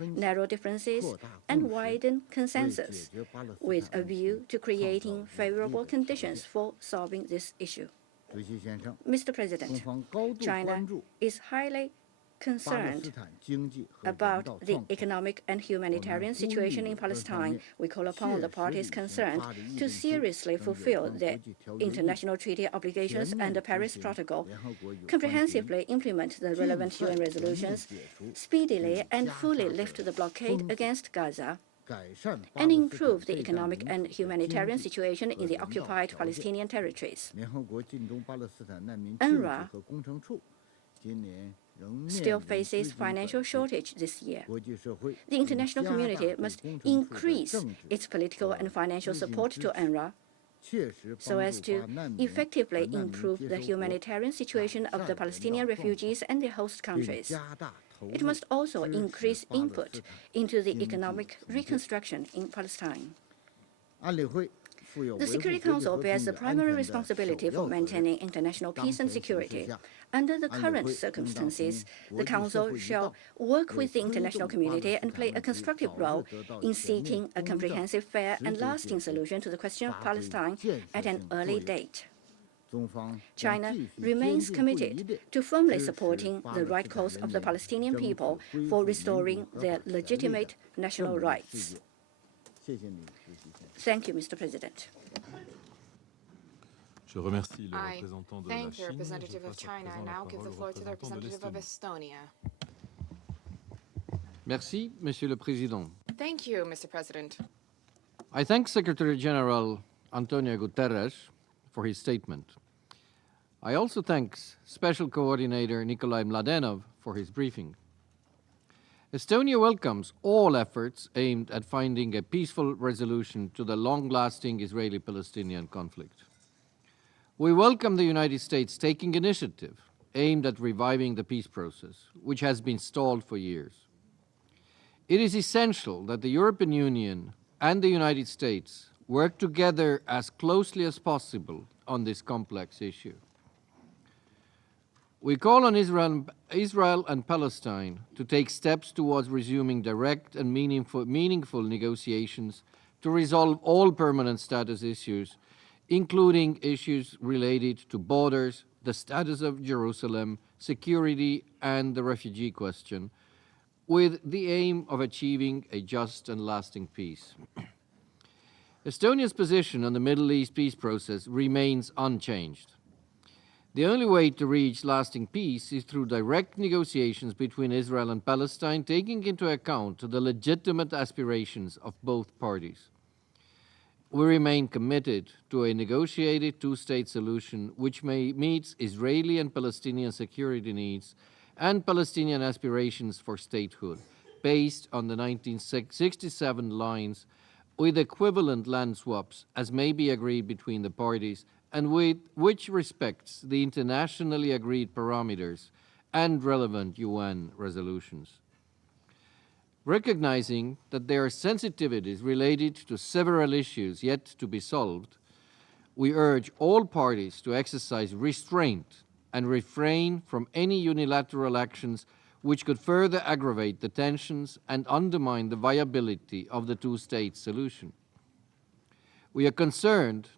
narrow differences, and widen consensus, with a view to creating favorable conditions for solving this issue. Mr. President, China is highly concerned about the economic and humanitarian situation in Palestine. We call upon the parties concerned to seriously fulfill their international treaty obligations and the Paris Protocol, comprehensively implement the relevant UN resolutions, speedily and fully lift the blockade against Gaza, and improve the economic and humanitarian situation in the occupied Palestinian territories. UNRWA still faces financial shortage this year. The international community must increase its political and financial support to UNRWA so as to effectively improve the humanitarian situation of the Palestinian refugees and the host countries. It must also increase input into the economic reconstruction in Palestine. The Security Council bears the primary responsibility for maintaining international peace and security. Under the current circumstances, the Council shall work with the international community and play a constructive role in seeking a comprehensive, fair, and lasting solution to the question of Palestine at an early date. China remains committed to firmly supporting the right cause of the Palestinian people for restoring their legitimate national rights. Thank you, Mr. President. I thank the representative of China and now give the floor to the representative of Estonia. Merci, Monsieur le Président. Thank you, Mr. President. I thank Secretary-General Antonio Guterres for his statement. I also thank Special Coordinator Nickolay Mladenov for his briefing. Estonia welcomes all efforts aimed at finding a peaceful resolution to the long-lasting Israeli-Palestinian conflict. We welcome the United States taking initiative aimed at reviving the peace process, which has been stalled for years. It is essential that the European Union and the United States work together as closely as possible on this complex issue. We call on Israel and Palestine to take steps towards resuming direct and meaningful negotiations to resolve all permanent status issues, including issues related to borders, the status of Jerusalem, security, and the refugee question, with the aim of achieving a just and lasting peace. Estonia's position on the Middle East peace process remains unchanged. The only way to reach lasting peace is through direct negotiations between Israel and Palestine, taking into account the legitimate aspirations of both parties. We remain committed to a negotiated two-state solution which meets Israeli and Palestinian security needs and Palestinian aspirations for statehood, based on the 1967 lines, with equivalent land swaps as may be agreed between the parties, and which respects the internationally agreed parameters and relevant UN resolutions. Recognizing that there are sensitivities related to several issues yet to be solved, we urge all parties to exercise restraint and refrain from any unilateral actions which could further aggravate the tensions and undermine the viability of the two-state solution. We are concerned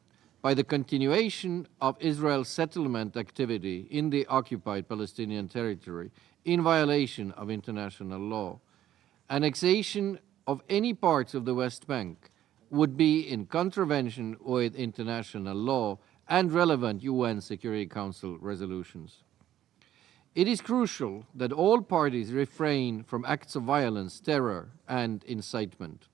by the continuation of Israel's settlement activity in the occupied Palestinian territory in violation of international law. Annexation of any parts of the West Bank would be in contravention with international law and relevant UN Security Council resolutions. It is crucial that all parties refrain from acts of violence, terror, and incitement.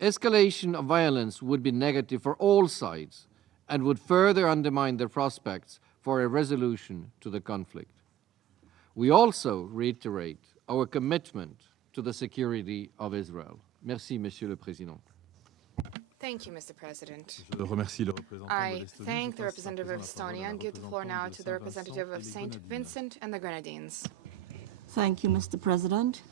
Escalation of violence would be negative for all sides and would further undermine the prospects for a resolution to the conflict. We also reiterate our commitment to the security of Israel. Merci, Monsieur le Président. Thank you, Mr. President. I thank the representative of Estonia and give the floor now to the representative of St. Vincent and the Grenadines. Thank you, Mr. President.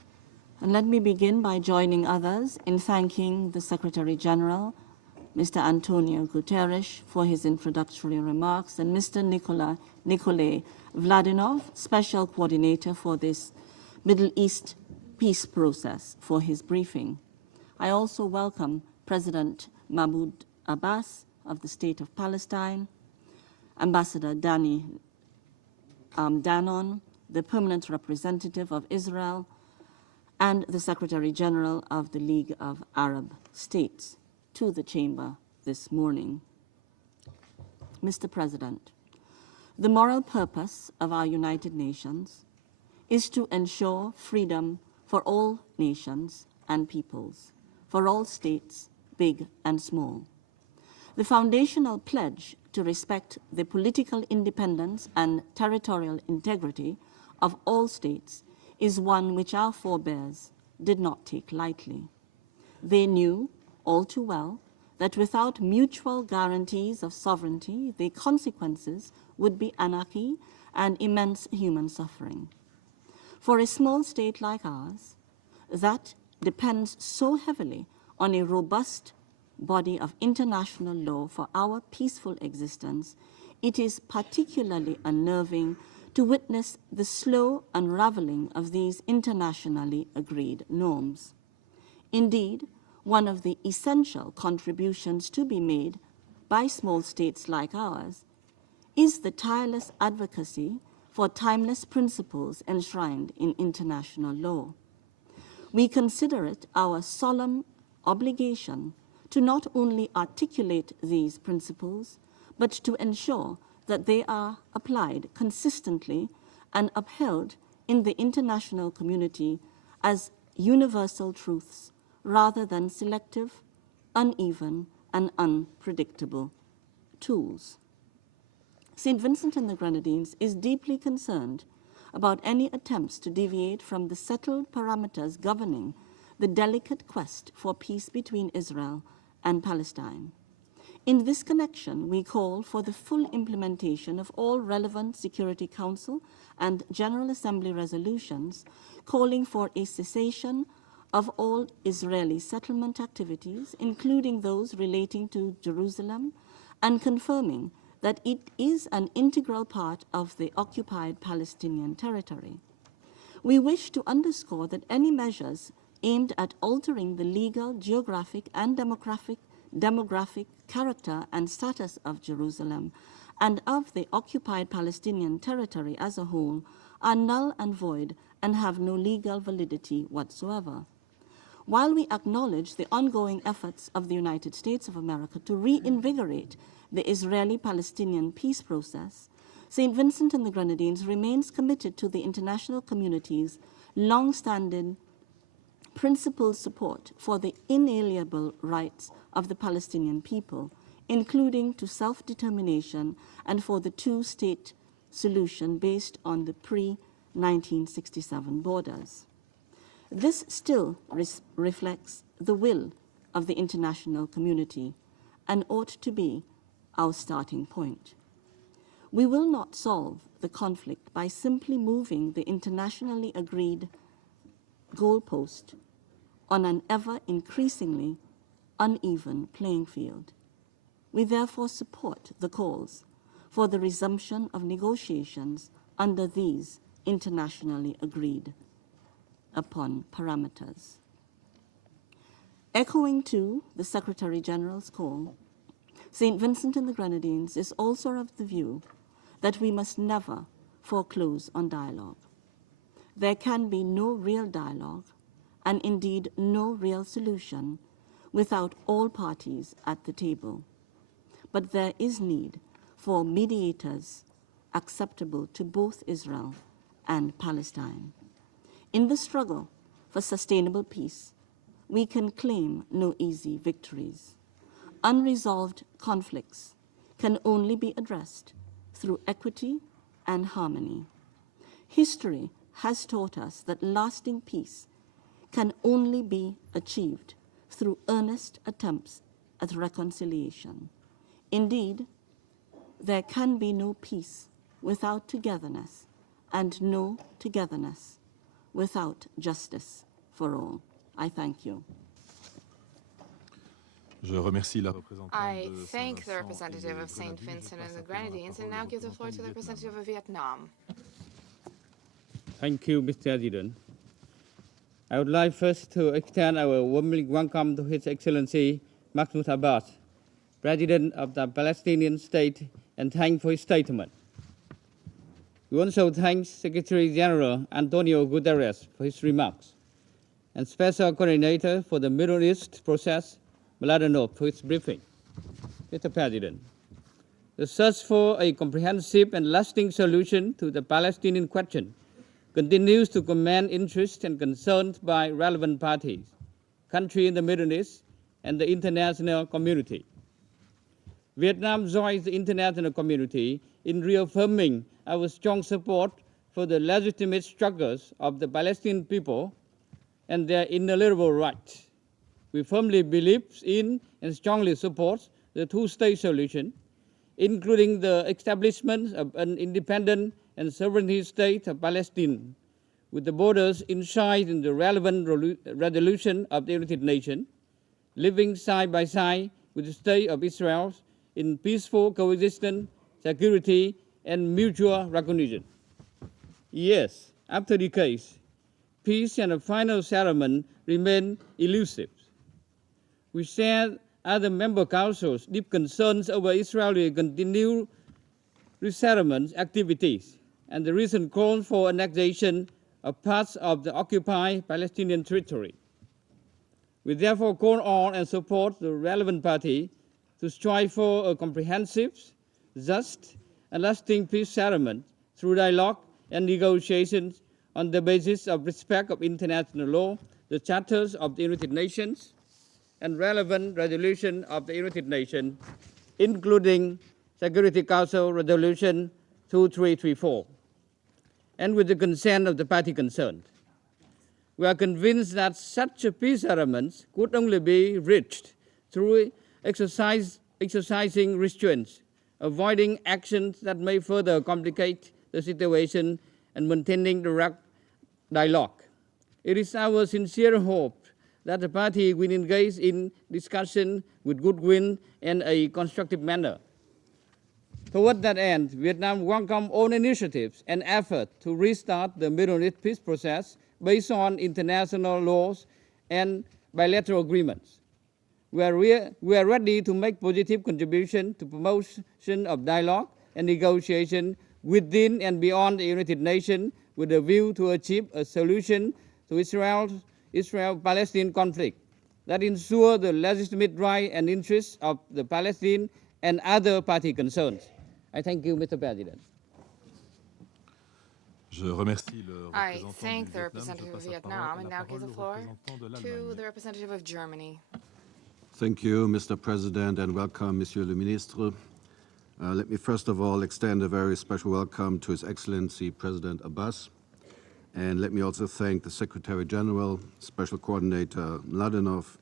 And let me begin by joining others in thanking the Secretary-General, Mr. Antonio Guterres, for his introductory remarks, and Mr. Nickolay Mladenov, Special Coordinator for this Middle East peace process, for his briefing. I also welcome President Mahmoud Abbas of the State of Palestine, Ambassador Danny Danon, the permanent representative of Israel, and the Secretary-General of the League of Arab States to the Chamber this morning. Mr. President, the moral purpose of our United Nations is to ensure freedom for all nations and peoples, for all states, big and small. The foundational pledge to respect the political independence and territorial integrity of all states is one which our forebears did not take lightly. They knew all too well that without mutual guarantees of sovereignty, the consequences would be anarchy and immense human suffering. For a small state like ours, that depends so heavily on a robust body of international law for our peaceful existence, it is particularly unnerving to witness the slow unraveling of these internationally agreed norms. Indeed, one of the essential contributions to be made by small states like ours is the tireless advocacy for timeless principles enshrined in international law. We consider it our solemn obligation to not only articulate these principles, but to ensure that they are applied consistently and upheld in the international community as universal truths rather than selective, uneven, and unpredictable tools. St. Vincent and the Grenadines is deeply concerned about any attempts to deviate from the settled parameters governing the delicate quest for peace between Israel and Palestine. In this connection, we call for the full implementation of all relevant Security Council and General Assembly resolutions calling for a cessation of all Israeli settlement activities, including those relating to Jerusalem, and confirming that it is an integral part of the occupied Palestinian territory. We wish to underscore that any measures aimed at altering the legal, geographic, and demographic character and status of Jerusalem and of the occupied Palestinian territory as a whole are null and void and have no legal validity whatsoever. While we acknowledge the ongoing efforts of the United States of America to reinvigorate the Israeli-Palestinian peace process, St. Vincent and the Grenadines remains committed to the international community's long-standing principled support for the inalienable rights of the Palestinian people, including to self-determination and for the two-state solution based on the pre-1967 borders. This still reflects the will of the international community and ought to be our starting point. We will not solve the conflict by simply moving the internationally agreed goalpost on an ever-increasingly uneven playing field. We therefore support the calls for the resumption of negotiations under these internationally agreed upon parameters. Echoing to the Secretary-General's call, St. Vincent and the Grenadines is also of the view that we must never foreclose on dialogue. There can be no real dialogue, and indeed no real solution, without all parties at the table. But there is need for mediators acceptable to both Israel and Palestine. In the struggle for sustainable peace, we can claim no easy victories. Unresolved conflicts can only be addressed through equity and harmony. History has taught us that lasting peace can only be achieved through earnest attempts at reconciliation. Indeed, there can be no peace without togetherness, and no togetherness without justice for all. I thank you. I thank the representative of St. Vincent and the Grenadines and now give the floor to the representative of Vietnam. Thank you, Mr. President. I would like first to extend our warmly welcome to His Excellency Mahmoud Abbas, President of the Palestinian State, and thank for his statement. We also thank Secretary-General Antonio Guterres for his remarks, and Special Coordinator for the Middle East process, Mladenov, for his briefing. Mr. President, the search for a comprehensive and lasting solution to the Palestinian question continues to command interest and concerns by relevant parties, countries in the Middle East, and the international community. Vietnam joins the international community in reaffirming our strong support for the legitimate struggles of the Palestinian people and their inalienable rights. We firmly believe in and strongly support the two-state solution, including the establishment of an independent and sovereign state of Palestine, with the borders enshrined in the relevant resolution of the United Nations, living side by side with the state of Israel in peaceful coexistence, security, and mutual recognition. Yes, after decades, peace and a final settlement remain elusive. We share other member councils' deep concerns over Israeli continued resettlement activities and the recent call for annexation of parts of the occupied Palestinian territory. We therefore call on and support the relevant party to strive for a comprehensive, just, and lasting peace settlement through dialogue and negotiations on the basis of respect of international law, the charters of the United Nations, and relevant resolution of the United Nations, including Security Council Resolution 2334, and with the consent of the party concerned. We are convinced that such a peace settlement could only be reached through exercising restraints, avoiding actions that may further complicate the situation, and maintaining direct dialogue. It is our sincere hope that the party will engage in discussion with goodwill and a constructive manner. Toward that end, Vietnam welcomes all initiatives and efforts to restart the Middle East peace process based on international laws and bilateral agreements. We are ready to make positive contribution to promotion of dialogue and negotiation within and beyond the United Nations with a view to achieve a solution to Israel-Palestine conflict that ensure the legitimate right and interests of the Palestinians and other party concerns. I thank you, Mr. President. I thank the representative of Vietnam and now give the floor to the representative of Germany. Thank you, Mr. President, and welcome, Monsieur le Ministre. Let me first of all extend a very special welcome to His Excellency President Abbas. And let me also thank the Secretary-General, Special Coordinator Mladenov,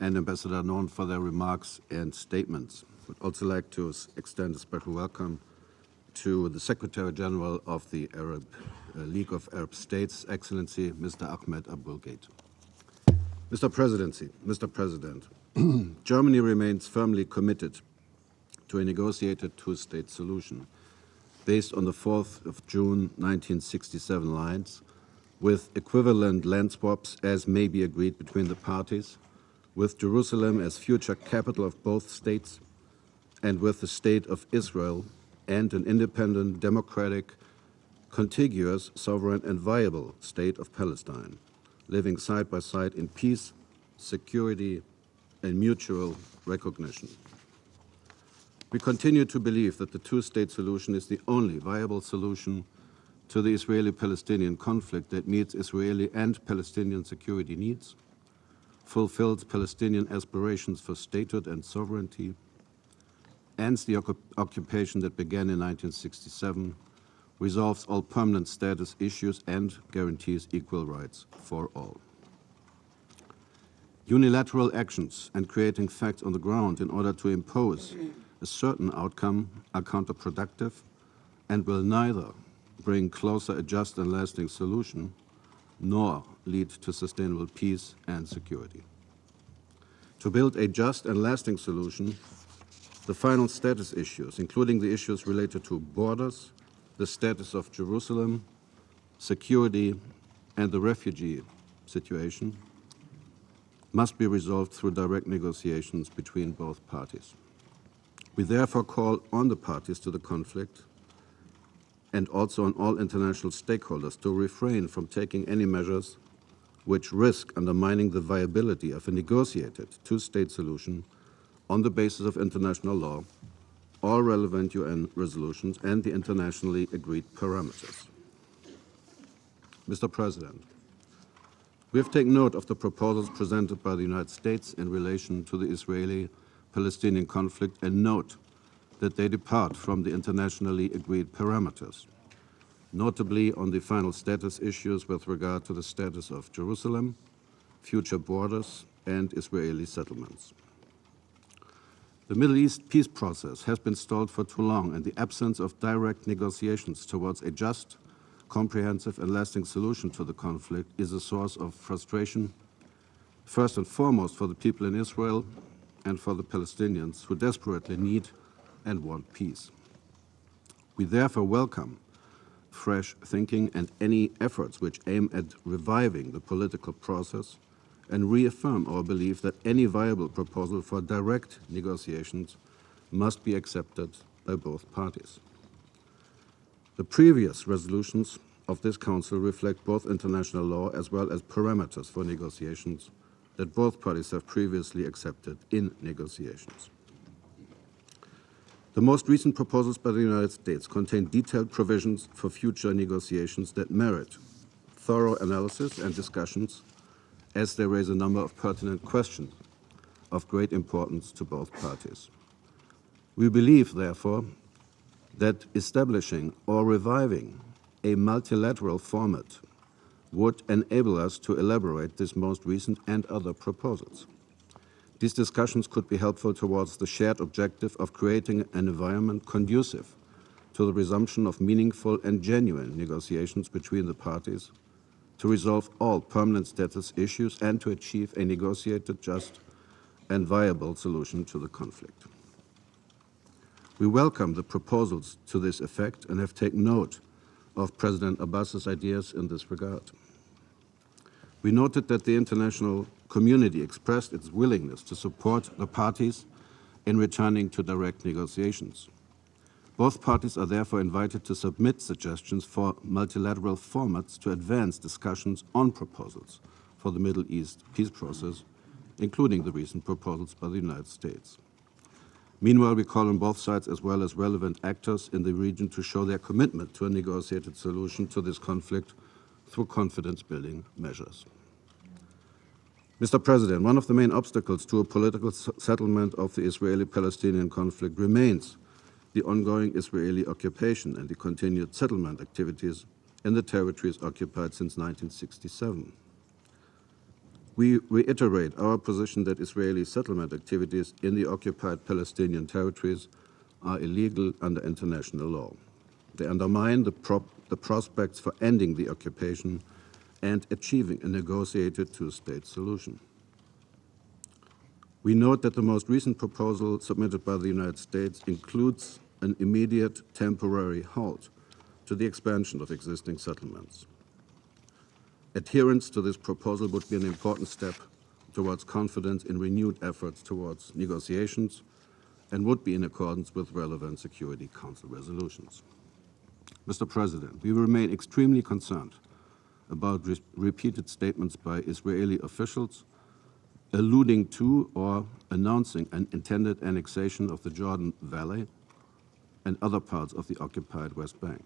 and Ambassador Non for their remarks and statements. I would also like to extend a special welcome to the Secretary-General of the League of Arab States, Excellency Mr. Ahmed Aboul Gheit. Mr. President, Germany remains firmly committed to a negotiated two-state solution based on the 4th of June 1967 lines, with equivalent land swaps as may be agreed between the parties, with Jerusalem as future capital of both states, and with the State of Israel and an independent, democratic, contiguous, sovereign and viable State of Palestine, living side by side in peace, security and mutual recognition. We continue to believe that the two-state solution is the only viable solution to the Israeli-Palestinian conflict that meets Israeli and Palestinian security needs, fulfills Palestinian aspirations for statehood and sovereignty, ends the occupation that began in 1967, resolves all permanent status issues and guarantees equal rights for all. Unilateral actions and creating facts on the ground in order to impose a certain outcome are counterproductive and will neither bring closer a just and lasting solution nor lead to sustainable peace and security. To build a just and lasting solution, the final status issues, including the issues related to borders, the status of Jerusalem, security, and the refugee situation, must be resolved through direct negotiations between both parties. We therefore call on the parties to the conflict and also on all international stakeholders to refrain from taking any measures which risk undermining the viability of a negotiated two-state solution on the basis of international law, all relevant UN resolutions, and the internationally agreed parameters. Mr. President, we have taken note of the proposals presented by the United States in relation to the Israeli-Palestinian conflict and note that they depart from the internationally agreed parameters, notably on the final status issues with regard to the status of Jerusalem, future borders, and Israeli settlements. The Middle East peace process has been stalled for too long, and the absence of direct negotiations towards a just, comprehensive and lasting solution to the conflict is a source of frustration, first and foremost for the people in Israel and for the Palestinians who desperately need and want peace. We therefore welcome fresh thinking and any efforts which aim at reviving the political process and reaffirm our belief that any viable proposal for direct negotiations must be accepted by both parties. The previous resolutions of this Council reflect both international law as well as parameters for negotiations that both parties have previously accepted in negotiations. The most recent proposals by the United States contain detailed provisions for future negotiations that merit thorough analysis and discussions, as they raise a number of pertinent questions of great importance to both parties. We believe, therefore, that establishing or reviving a multilateral format would enable us to elaborate this most recent and other proposals. These discussions could be helpful towards the shared objective of creating an environment conducive to the resumption of meaningful and genuine negotiations between the parties, to resolve all permanent status issues, and to achieve a negotiated, just, and viable solution to the conflict. We welcome the proposals to this effect and have taken note of President Abbas's ideas in this regard. We noted that the international community expressed its willingness to support the parties in returning to direct negotiations. Both parties are therefore invited to submit suggestions for multilateral formats to advance discussions on proposals for the Middle East peace process, including the recent proposals by the United States. Meanwhile, we call on both sides as well as relevant actors in the region to show their commitment to a negotiated solution to this conflict through confidence-building measures. Mr. President, one of the main obstacles to a political settlement of the Israeli-Palestinian conflict remains the ongoing Israeli occupation and the continued settlement activities in the territories occupied since 1967. We reiterate our position that Israeli settlement activities in the occupied Palestinian territories are illegal under international law. They undermine the prospects for ending the occupation and achieving a negotiated two-state solution. We note that the most recent proposal submitted by the United States includes an immediate temporary halt to the expansion of existing settlements. Adherence to this proposal would be an important step towards confidence in renewed efforts towards negotiations and would be in accordance with relevant Security Council resolutions. Mr. President, we remain extremely concerned about repeated statements by Israeli officials alluding to or announcing an intended annexation of the Jordan Valley and other parts of the occupied West Bank.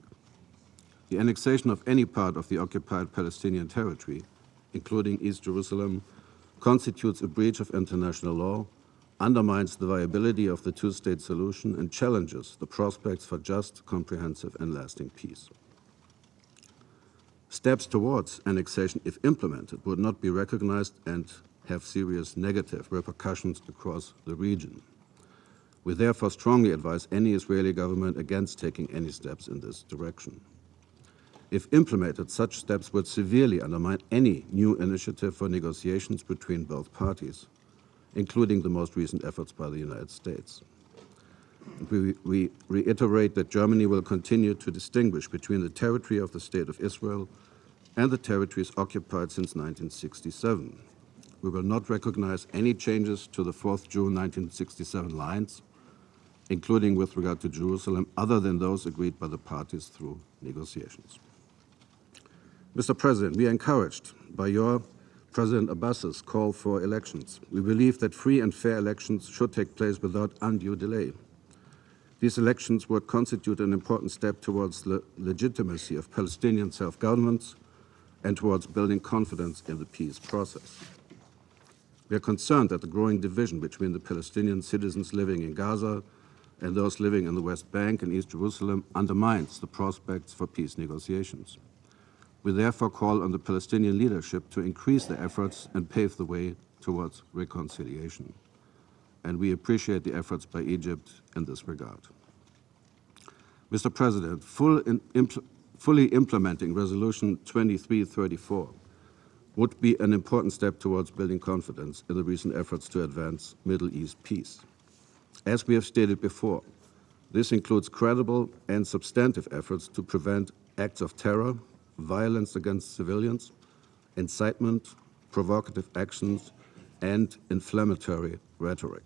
The annexation of any part of the occupied Palestinian territory, including East Jerusalem, constitutes a breach of international law, undermines the viability of the two-state solution, and challenges the prospects for just, comprehensive, and lasting peace. Steps towards annexation, if implemented, would not be recognized and have serious negative repercussions across the region. We therefore strongly advise any Israeli government against taking any steps in this direction. If implemented, such steps would severely undermine any new initiative for negotiations between both parties, including the most recent efforts by the United States. We reiterate that Germany will continue to distinguish between the territory of the State of Israel and the territories occupied since 1967. We will not recognize any changes to the 4th June 1967 lines, including with regard to Jerusalem, other than those agreed by the parties through negotiations. Mr. President, we are encouraged by your President Abbas's call for elections. We believe that free and fair elections should take place without undue delay. These elections would constitute an important step towards the legitimacy of Palestinian self-government and towards building confidence in the peace process. We are concerned that the growing division between the Palestinian citizens living in Gaza and those living in the West Bank and East Jerusalem undermines the prospects for peace negotiations. We therefore call on the Palestinian leadership to increase their efforts and pave the way towards reconciliation. And we appreciate the efforts by Egypt in this regard. Mr. President, fully implementing Resolution 2334 would be an important step towards building confidence in the recent efforts to advance Middle East peace. As we have stated before, this includes credible and substantive efforts to prevent acts of terror, violence against civilians, incitement, provocative actions, and inflammatory rhetoric.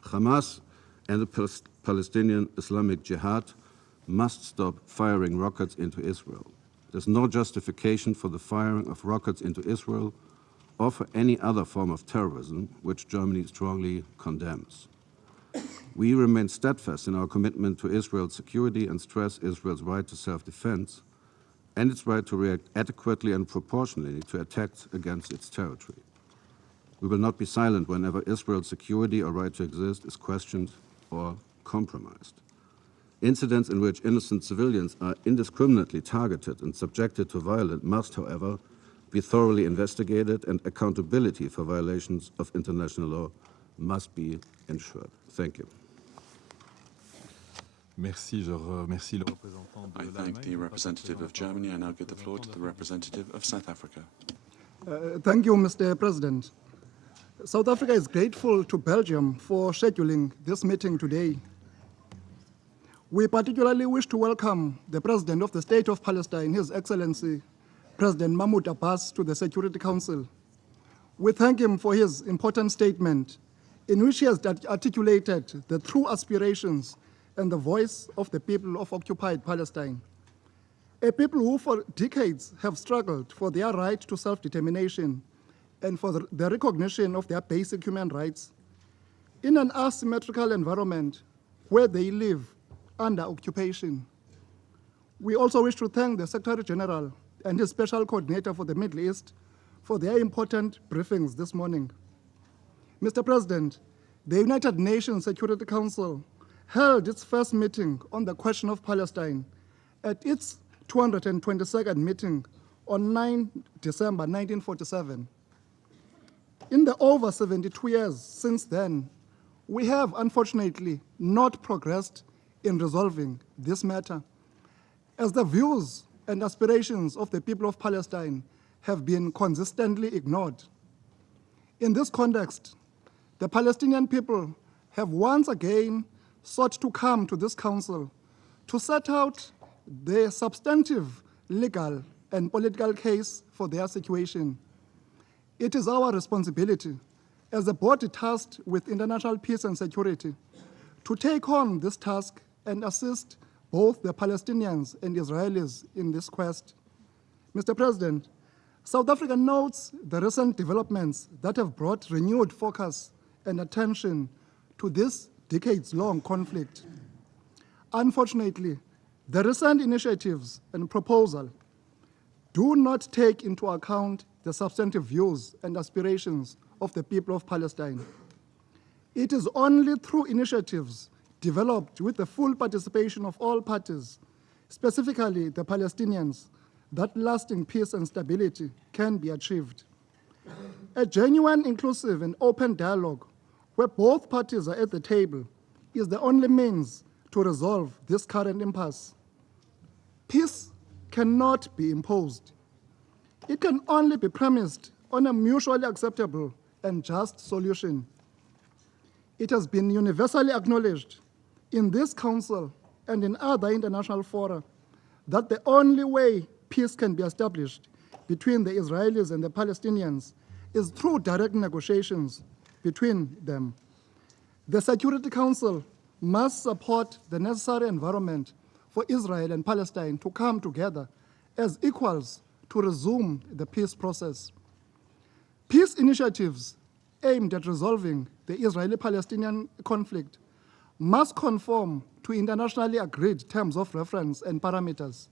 Hamas and the Palestinian Islamic Jihad must stop firing rockets into Israel. There's no justification for the firing of rockets into Israel or for any other form of terrorism, which Germany strongly condemns. We remain steadfast in our commitment to Israel's security and stress Israel's right to self-defense and its right to react adequately and proportionally to attacks against its territory. We will not be silent whenever Israel's security or right to exist is questioned or compromised. Incidents in which innocent civilians are indiscriminately targeted and subjected to violence must, however, be thoroughly investigated, and accountability for violations of international law must be ensured. Thank you. Merci, je remercie le représentant de l'Allemagne. I thank the representative of Germany. I now give the floor to the representative of South Africa. Thank you, Mr. President. South Africa is grateful to Belgium for scheduling this meeting today. We particularly wish to welcome the President of the State of Palestine, His Excellency, President Mahmoud Abbas, to the Security Council. We thank him for his important statement in which he has articulated the true aspirations and the voice of the people of occupied Palestine, a people who for decades have struggled for their right to self-determination and for the recognition of their basic human rights in an asymmetrical environment where they live under occupation. We also wish to thank the Secretary-General and his Special Coordinator for the Middle East for their important briefings this morning. Mr. President, the United Nations Security Council held its first meeting on the question of Palestine at its 222nd meeting on 9 December 1947. In the over 72 years since then, we have unfortunately not progressed in resolving this matter, as the views and aspirations of the people of Palestine have been consistently ignored. In this context, the Palestinian people have once again sought to come to this council to set out the substantive legal and political case for their situation. It is our responsibility as a body tasked with international peace and security to take on this task and assist both the Palestinians and Israelis in this quest. Mr. President, South Africa notes the recent developments that have brought renewed focus and attention to this decades-long conflict. Unfortunately, the recent initiatives and proposal do not take into account the substantive views and aspirations of the people of Palestine. It is only through initiatives developed with the full participation of all parties, specifically the Palestinians, that lasting peace and stability can be achieved. A genuine, inclusive, and open dialogue where both parties are at the table is the only means to resolve this current impasse. Peace cannot be imposed. It can only be premised on a mutually acceptable and just solution. It has been universally acknowledged in this council and in other international fora that the only way peace can be established between the Israelis and the Palestinians is through direct negotiations between them. The Security Council must support the necessary environment for Israel and Palestine to come together as equals to resume the peace process. Peace initiatives aimed at resolving the Israeli-Palestinian conflict must conform to internationally agreed terms of reference and parameters.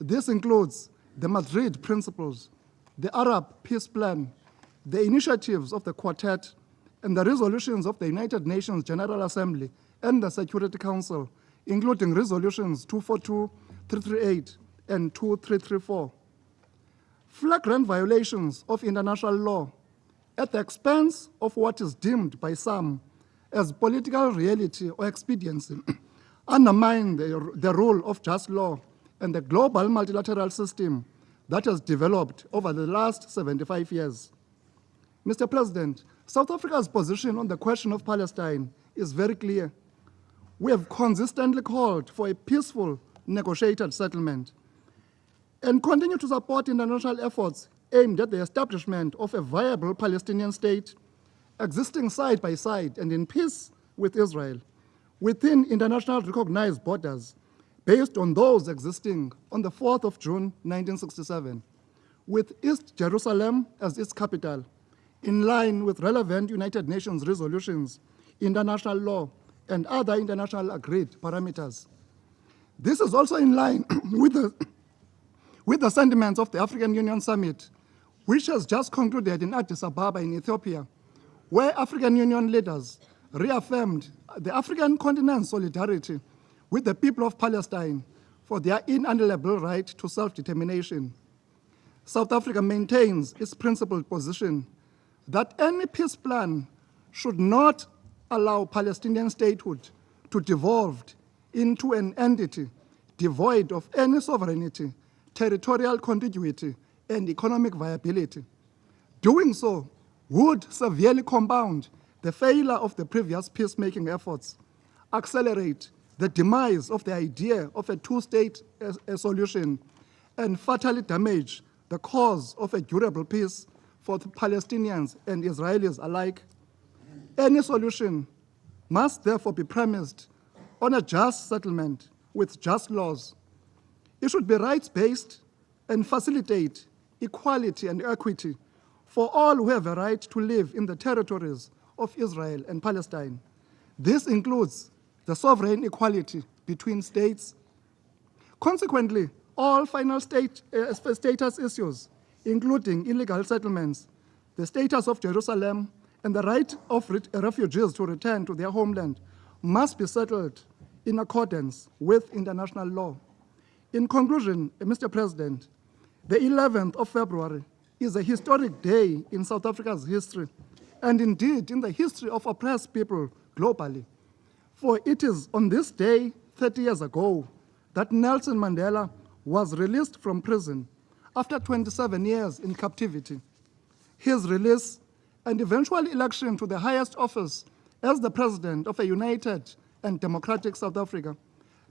This includes the Madrid Principles, the Arab Peace Plan, the initiatives of the Quartet, and the resolutions of the United Nations General Assembly and the Security Council, including resolutions 242, 338, and 2334. Flagrant violations of international law at the expense of what is deemed by some as political reality or expediency undermine the rule of just law and the global multilateral system that has developed over the last 75 years. Mr. President, South Africa's position on the question of Palestine is very clear. We have consistently called for a peaceful, negotiated settlement and continue to support international efforts aimed at the establishment of a viable Palestinian state existing side by side and in peace with Israel within international recognized borders based on those existing on the 4th of June 1967, with East Jerusalem as its capital, in line with relevant United Nations resolutions, international law, and other international agreed parameters. This is also in line with the sentiments of the African Union Summit, which has just concluded in Addis Ababa in Ethiopia, where African Union leaders reaffirmed the African continent's solidarity with the people of Palestine for their inalienable right to self-determination. South Africa maintains its principled position that any peace plan should not allow Palestinian statehood to devolve into an entity devoid of any sovereignty, territorial contiguity, and economic viability. Doing so would severely compound the failure of the previous peacemaking efforts, accelerate the demise of the idea of a two-state solution and fatally damage the cause of a durable peace for the Palestinians and Israelis alike. Any solution must therefore be premised on a just settlement with just laws. It should be rights-based and facilitate equality and equity for all who have a right to live in the territories of Israel and Palestine. This includes the sovereign equality between states. Consequently, all final status issues, including illegal settlements, the status of Jerusalem, and the right of refugees to return to their homeland, must be settled in accordance with international law. In conclusion, Mr. President, the 11th of February is a historic day in South Africa's history, and indeed in the history of oppressed people globally. For it is on this day, 30 years ago, that Nelson Mandela was released from prison after 27 years in captivity. His release and eventual election to the highest office as the president of a united and democratic South Africa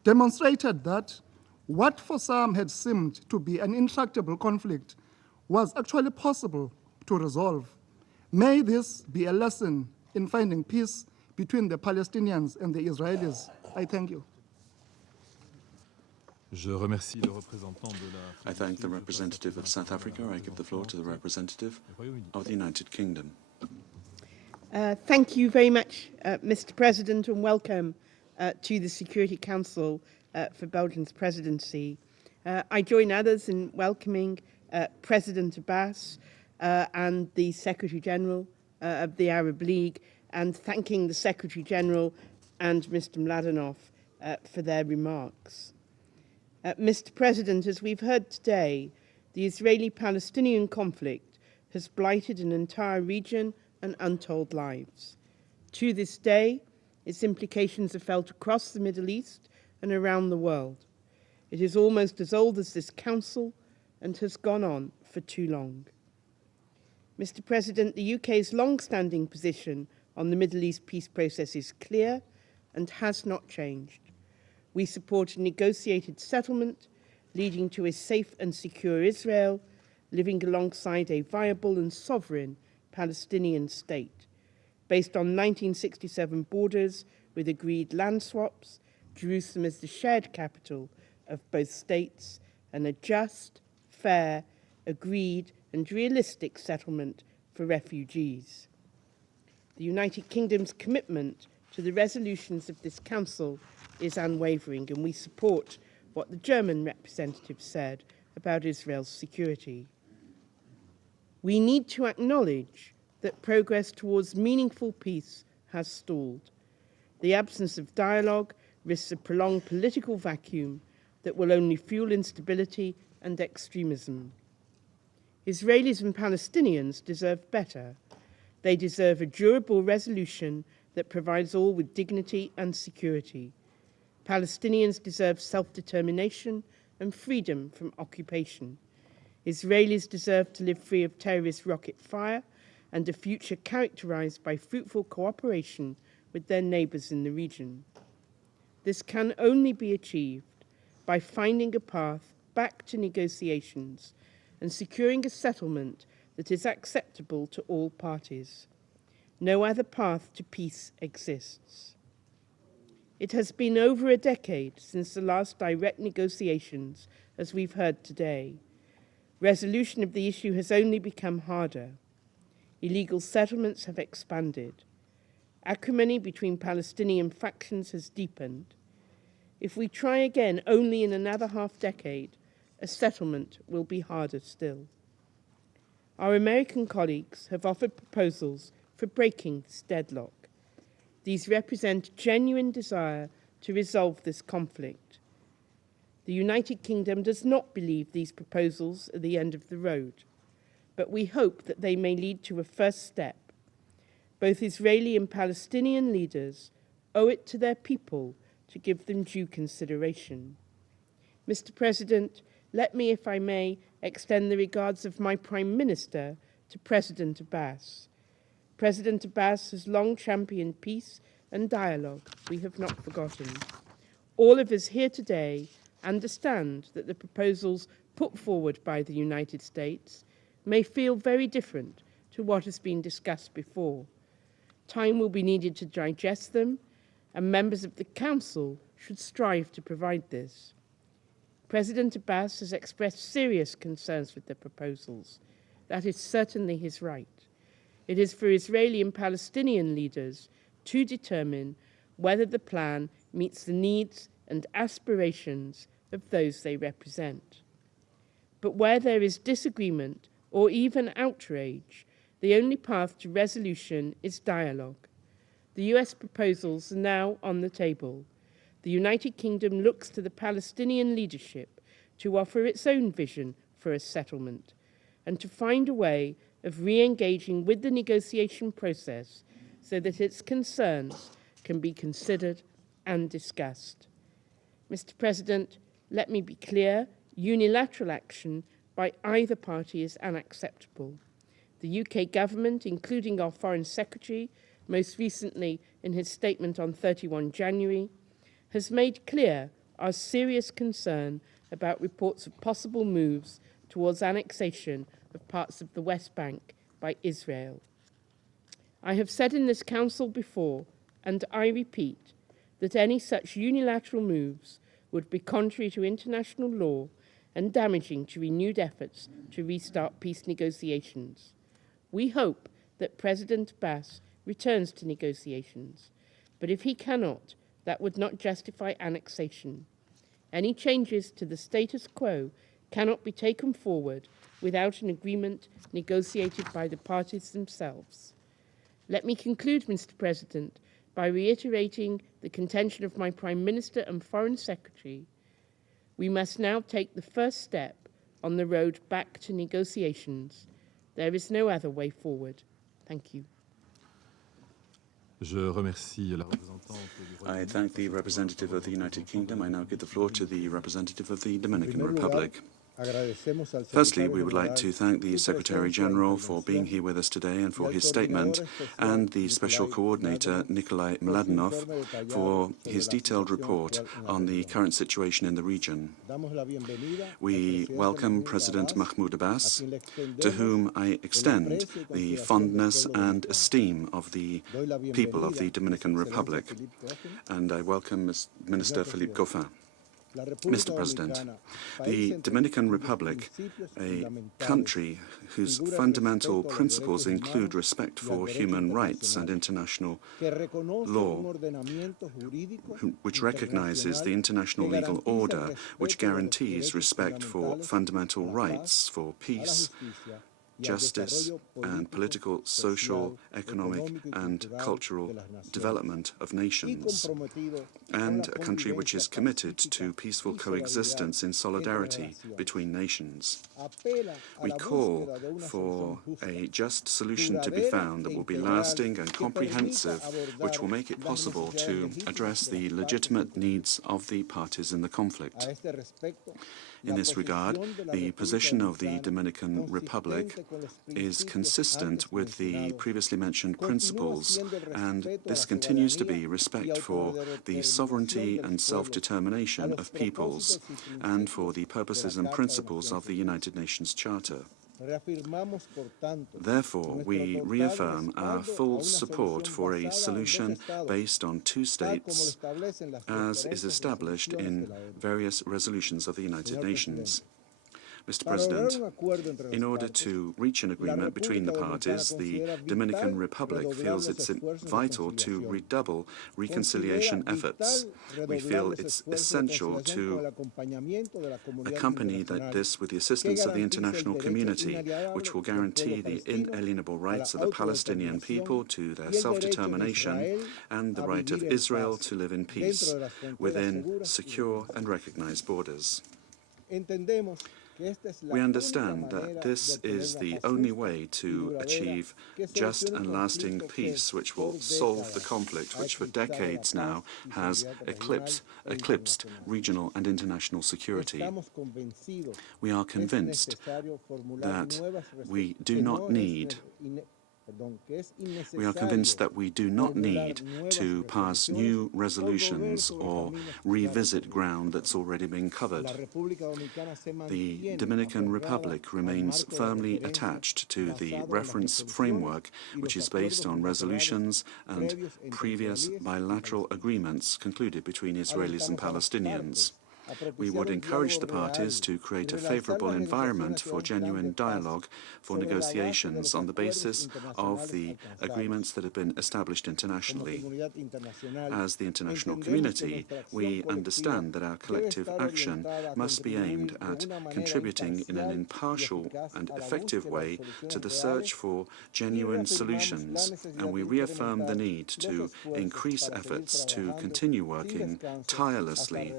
demonstrated that what for some had seemed to be an intractable conflict was actually possible to resolve. May this be a lesson in finding peace between the Palestinians and the Israelis. I thank you. I thank the representative of South Africa. I give the floor to the representative of the United Kingdom. Thank you very much, Mr. President, and welcome to the Security Council for Belgium's presidency. I join others in welcoming President Abbas and the Secretary-General of the Arab League, and thanking the Secretary-General and Mr. Mladenov for their remarks. Mr. President, as we've heard today, the Israeli-Palestinian conflict has blighted an entire region and untold lives. To this day, its implications are felt across the Middle East and around the world. It is almost as old as this Council and has gone on for too long. Mr. President, the UK's long-standing position on the Middle East peace process is clear and has not changed. We support a negotiated settlement leading to a safe and secure Israel, living alongside a viable and sovereign Palestinian state, based on 1967 borders with agreed land swaps, Jerusalem as the shared capital of both states, and a just, fair, agreed and realistic settlement for refugees. The United Kingdom's commitment to the resolutions of this Council is unwavering, and we support what the German representative said about Israel's security. We need to acknowledge that progress towards meaningful peace has stalled. The absence of dialogue risks a prolonged political vacuum that will only fuel instability and extremism. Israelis and Palestinians deserve better. They deserve a durable resolution that provides all with dignity and security. Palestinians deserve self-determination and freedom from occupation. Israelis deserve to live free of terrorist rocket fire and a future characterized by fruitful cooperation with their neighbors in the region. This can only be achieved by finding a path back to negotiations and securing a settlement that is acceptable to all parties. No other path to peace exists. It has been over a decade since the last direct negotiations, as we've heard today. Resolution of the issue has only become harder. Illegal settlements have expanded. Acrimony between Palestinian factions has deepened. If we try again only in another half-decade, a settlement will be harder still. Our American colleagues have offered proposals for breaking this deadlock. These represent genuine desire to resolve this conflict. The United Kingdom does not believe these proposals are the end of the road, but we hope that they may lead to a first step. Both Israeli and Palestinian leaders owe it to their people to give them due consideration. Mr. President, let me, if I may, extend the regards of my Prime Minister to President Abbas. President Abbas has long championed peace and dialogue we have not forgotten. all of us here today understand that the proposals put forward by the United States may feel very different to what has been discussed before. Time will be needed to digest them, and members of the Council should strive to provide this. President Abbas has expressed serious concerns with the proposals. That is certainly his right. It is for Israeli and Palestinian leaders to determine whether the plan meets the needs and aspirations of those they represent. But where there is disagreement or even outrage, the only path to resolution is dialogue. The US proposals are now on the table. The United Kingdom looks to the Palestinian leadership to offer its own vision for a settlement and to find a way of re-engaging with the negotiation process so that its concerns can be considered and discussed. Mr. President, let me be clear, unilateral action by either party is unacceptable. The UK government, including our Foreign Secretary, most recently in his statement on 31 January, has made clear our serious concern about reports of possible moves towards annexation of parts of the West Bank by Israel. I have said in this Council before, and I repeat, that any such unilateral moves would be contrary to international law and damaging to renewed efforts to restart peace negotiations. We hope that President Abbas returns to negotiations, but if he cannot, that would not justify annexation. Any changes to the status quo cannot be taken forward without an agreement negotiated by the parties themselves. Let me conclude, Mr. President, by reiterating the contention of my Prime Minister and Foreign Secretary. We must now take the first step on the road back to negotiations. There is no other way forward. Thank you. I thank the representative of the United Kingdom. I now give the floor to the representative of the Dominican Republic. Firstly, we would like to thank the Secretary-General for being here with us today and for his statement, and the Special Coordinator, Nickolay Mladenov, for his detailed report on the current situation in the region. We welcome President Mahmoud Abbas, to whom I extend the fondness and esteem of the people of the Dominican Republic, and I welcome Minister Philippe Goffin. Mr. President, the Dominican Republic, a country whose fundamental principles include respect for human rights and international law, which recognizes the international legal order, which guarantees respect for fundamental rights, for peace, justice, and political, social, economic, and cultural development of nations, and a country which is committed to peaceful coexistence in solidarity between nations. We call for a just solution to be found that will be lasting and comprehensive, which will make it possible to address the legitimate needs of the parties in the conflict. In this regard, the position of the Dominican Republic is consistent with the previously mentioned principles, and this continues to be respect for the sovereignty and self-determination of peoples and for the purposes and principles of the United Nations Charter. Therefore, we reaffirm our full support for a solution based on two states, as is established in various resolutions of the United Nations. Mr. President, in order to reach an agreement between the parties, the Dominican Republic feels it's vital to redouble reconciliation efforts. We feel it's essential to accompany this with the assistance of the international community, which will guarantee the inalienable rights of the Palestinian people to their self-determination and the right of Israel to live in peace within secure and recognized borders. We understand that this is the only way to achieve just and lasting peace, which will solve the conflict which for decades now has eclipsed regional and international security. We are convinced that we do not need We are convinced that we do not need to pass new resolutions or revisit ground that's already been covered. The Dominican Republic remains firmly attached to the reference framework, which is based on resolutions and previous bilateral agreements concluded between Israelis and Palestinians. We would encourage the parties to create a favorable environment for genuine dialogue for negotiations on the basis of the agreements that have been established internationally. As the international community, we understand that our collective action must be aimed at contributing in an impartial and effective way to the search for genuine solutions, and we reaffirm the need to increase efforts to continue working tirelessly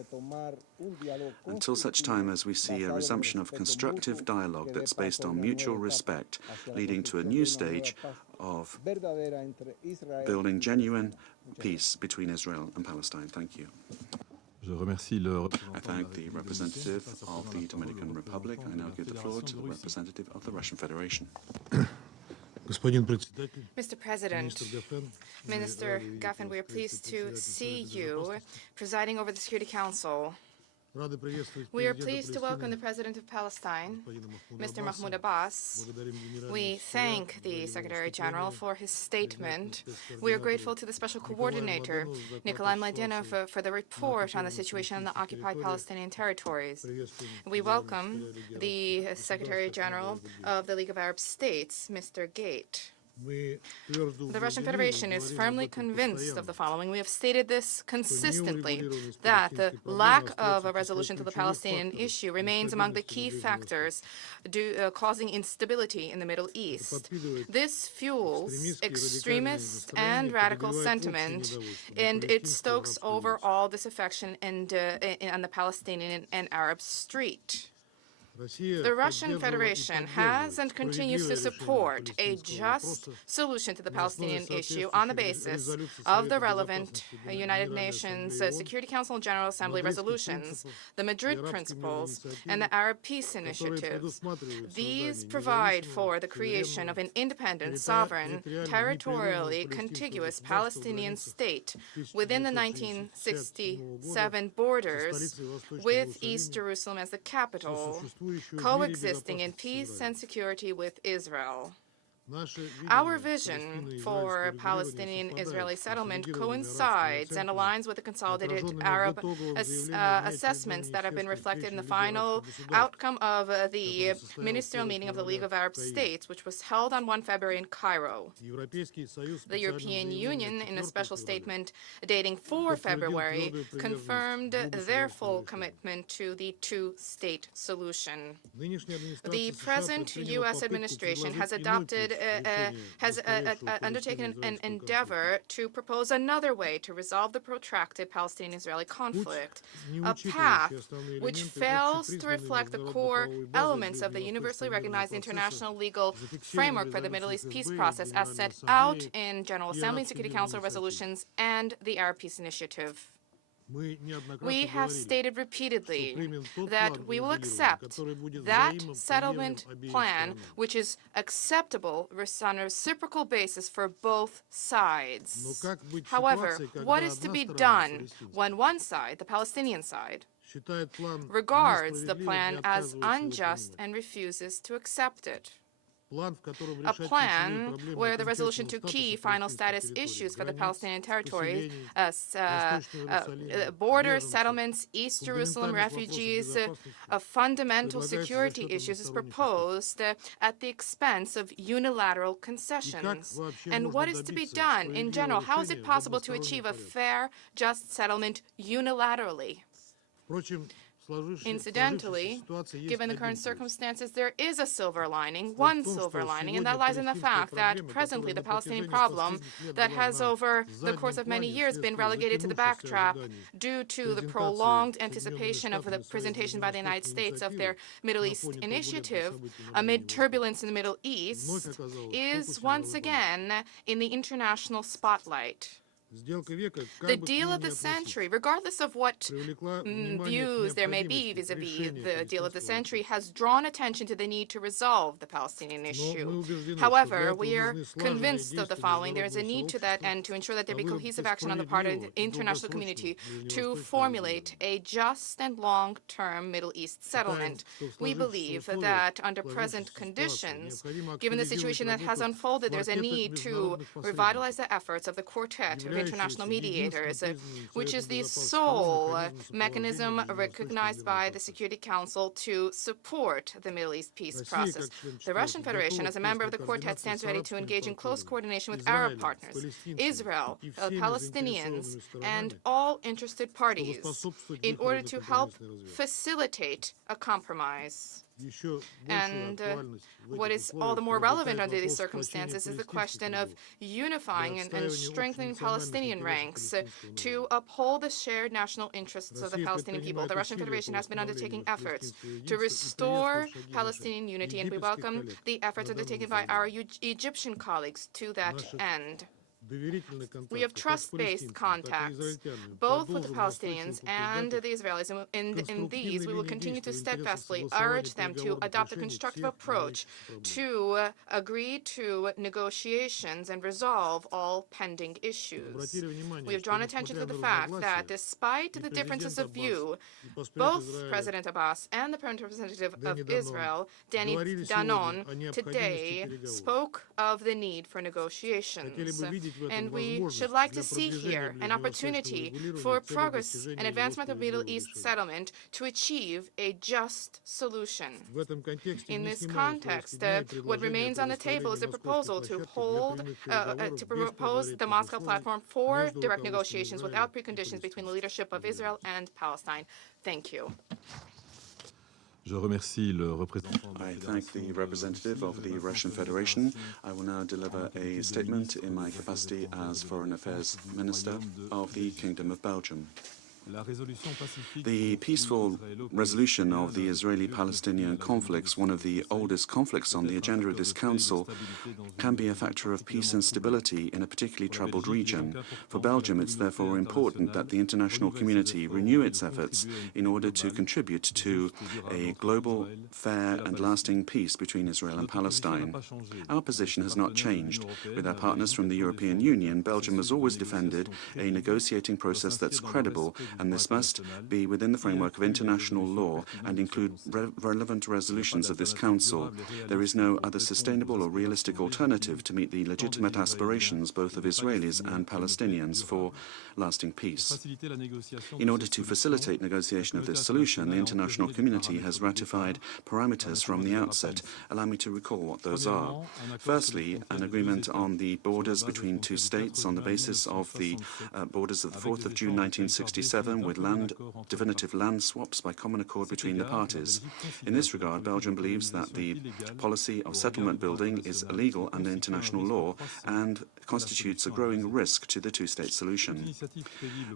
until such time as we see a resumption of constructive dialogue that's based on mutual respect, leading to a new stage of building genuine peace between Israel and Palestine. Thank you. I thank the representative of the Dominican Republic. I now give the floor to the representative of the Russian Federation. Mr. President, Minister Gaffin, we are pleased to see you presiding over the Security Council. We are pleased to welcome the President of Palestine, Mr. Mahmoud Abbas. We thank the Secretary-General for his statement. We are grateful to the Special Coordinator, Nickolay Mladenov, for the report on the situation in the occupied Palestinian territories. We welcome the Secretary-General of the League of Arab States, Mr. Gheit. The Russian Federation is firmly convinced of the following. We have stated this consistently, that the lack of a resolution to the Palestinian issue remains among the key factors causing instability in the Middle East. This fuels extremist and radical sentiment, and it stokes overall disaffection on the Palestinian and Arab street. The Russian Federation has and continues to support a just solution to the Palestinian issue on the basis of the relevant United Nations Security Council and General Assembly resolutions, the Madrid Principles, and the Arab Peace Initiative. These provide for the creation of an independent, sovereign, territorially contiguous Palestinian state within the 1967 borders, with East Jerusalem as the capital, coexisting in peace and security with Israel. Our vision for Palestinian-Israeli settlement coincides and aligns with the consolidated Arab assessments that have been reflected in the final outcome of the ministerial meeting of the League of Arab States, which was held on 1 February in Cairo. The European Union, in a special statement dating 4 February, confirmed their full commitment to the two-state solution. The present U.S. administration has undertaken an endeavor to propose another way to resolve the protracted Palestinian-Israeli conflict, a path which fails to reflect the core elements of the universally recognized international legal framework for the Middle East peace process as set out in General Assembly and Security Council resolutions and the Arab Peace Initiative. We have stated repeatedly that we will accept that settlement plan which is acceptable on a reciprocal basis for both sides. However, what is to be done when one side, the Palestinian side, regards the plan as unjust and refuses to accept it? A plan where the resolution to key final status issues for the Palestinian territories, border settlements, East Jerusalem refugees, fundamental security issues is proposed at the expense of unilateral concessions. And what is to be done in general? How is it possible to achieve a fair, just settlement unilaterally? Incidentally, given the current circumstances, there is a silver lining, one silver lining, and that lies in the fact that presently the Palestinian problem that has over the course of many years been relegated to the backdrop due to the prolonged anticipation of the presentation by the United States of their Middle East initiative amid turbulence in the Middle East is once again in the international spotlight. The deal of the century, regardless of what views there may be vis-à-vis the deal of the century, has drawn attention to the need to resolve the Palestinian issue. However, we are convinced of the following. There is a need to that end to ensure that there be cohesive action on the part of the international community to formulate a just and long-term Middle East settlement. We believe that under present conditions, given the situation that has unfolded, there's a need to revitalize the efforts of the Quartet of international mediators, which is the sole mechanism recognized by the Security Council to support the Middle East peace process. The Russian Federation, as a member of the Quartet, stands ready to engage in close coordination with Arab partners, Israel, Palestinians, and all interested parties in order to help facilitate a compromise. And what is all the more relevant under these circumstances is the question of unifying and strengthening Palestinian ranks to uphold the shared national interests of the Palestinian people. The Russian Federation has been undertaking efforts to restore Palestinian unity, and we welcome the efforts undertaken by our Egyptian colleagues to that end. We have trust-based contacts, both with the Palestinians and the Israelis, and in these we will continue to steadfastly urge them to adopt a constructive approach to agree to negotiations and resolve all pending issues. We have drawn attention to the fact that despite the differences of view, both President Abbas and the Permanent Representative of Israel, Danny Danon, today spoke of the need for negotiations. And we should like to see here an opportunity for progress and advancement of Middle East settlement to achieve a just solution. In this context, what remains on the table is a proposal to propose the Moscow platform for direct negotiations without preconditions between the leadership of Israel and Palestine. Thank you. I thank the representative of the Russian Federation. I will now deliver a statement in my capacity as Foreign Affairs Minister of the Kingdom of Belgium. The peaceful resolution of the Israeli-Palestinian conflicts, one of the oldest conflicts on the agenda of this Council, can be a factor of peace and stability in a particularly troubled region. For Belgium, it's therefore important that the international community renew its efforts in order to contribute to a global, fair and lasting peace between Israel and Palestine. Our position has not changed. With our partners from the European Union, Belgium has always defended a negotiating process that's credible, and this must be within the framework of international law and include relevant resolutions of this Council. There is no other sustainable or realistic alternative to meet the legitimate aspirations both of Israelis and Palestinians for lasting peace. In order to facilitate negotiation of this solution, the international community has ratified parameters from the outset. Allow me to recall what those are. Firstly, an agreement on the borders between two states on the basis of the borders of the 4th of June 1967 with definitive land swaps by common accord between the parties. In this regard, Belgium believes that the policy of settlement building is illegal under international law and constitutes a growing risk to the two-state solution.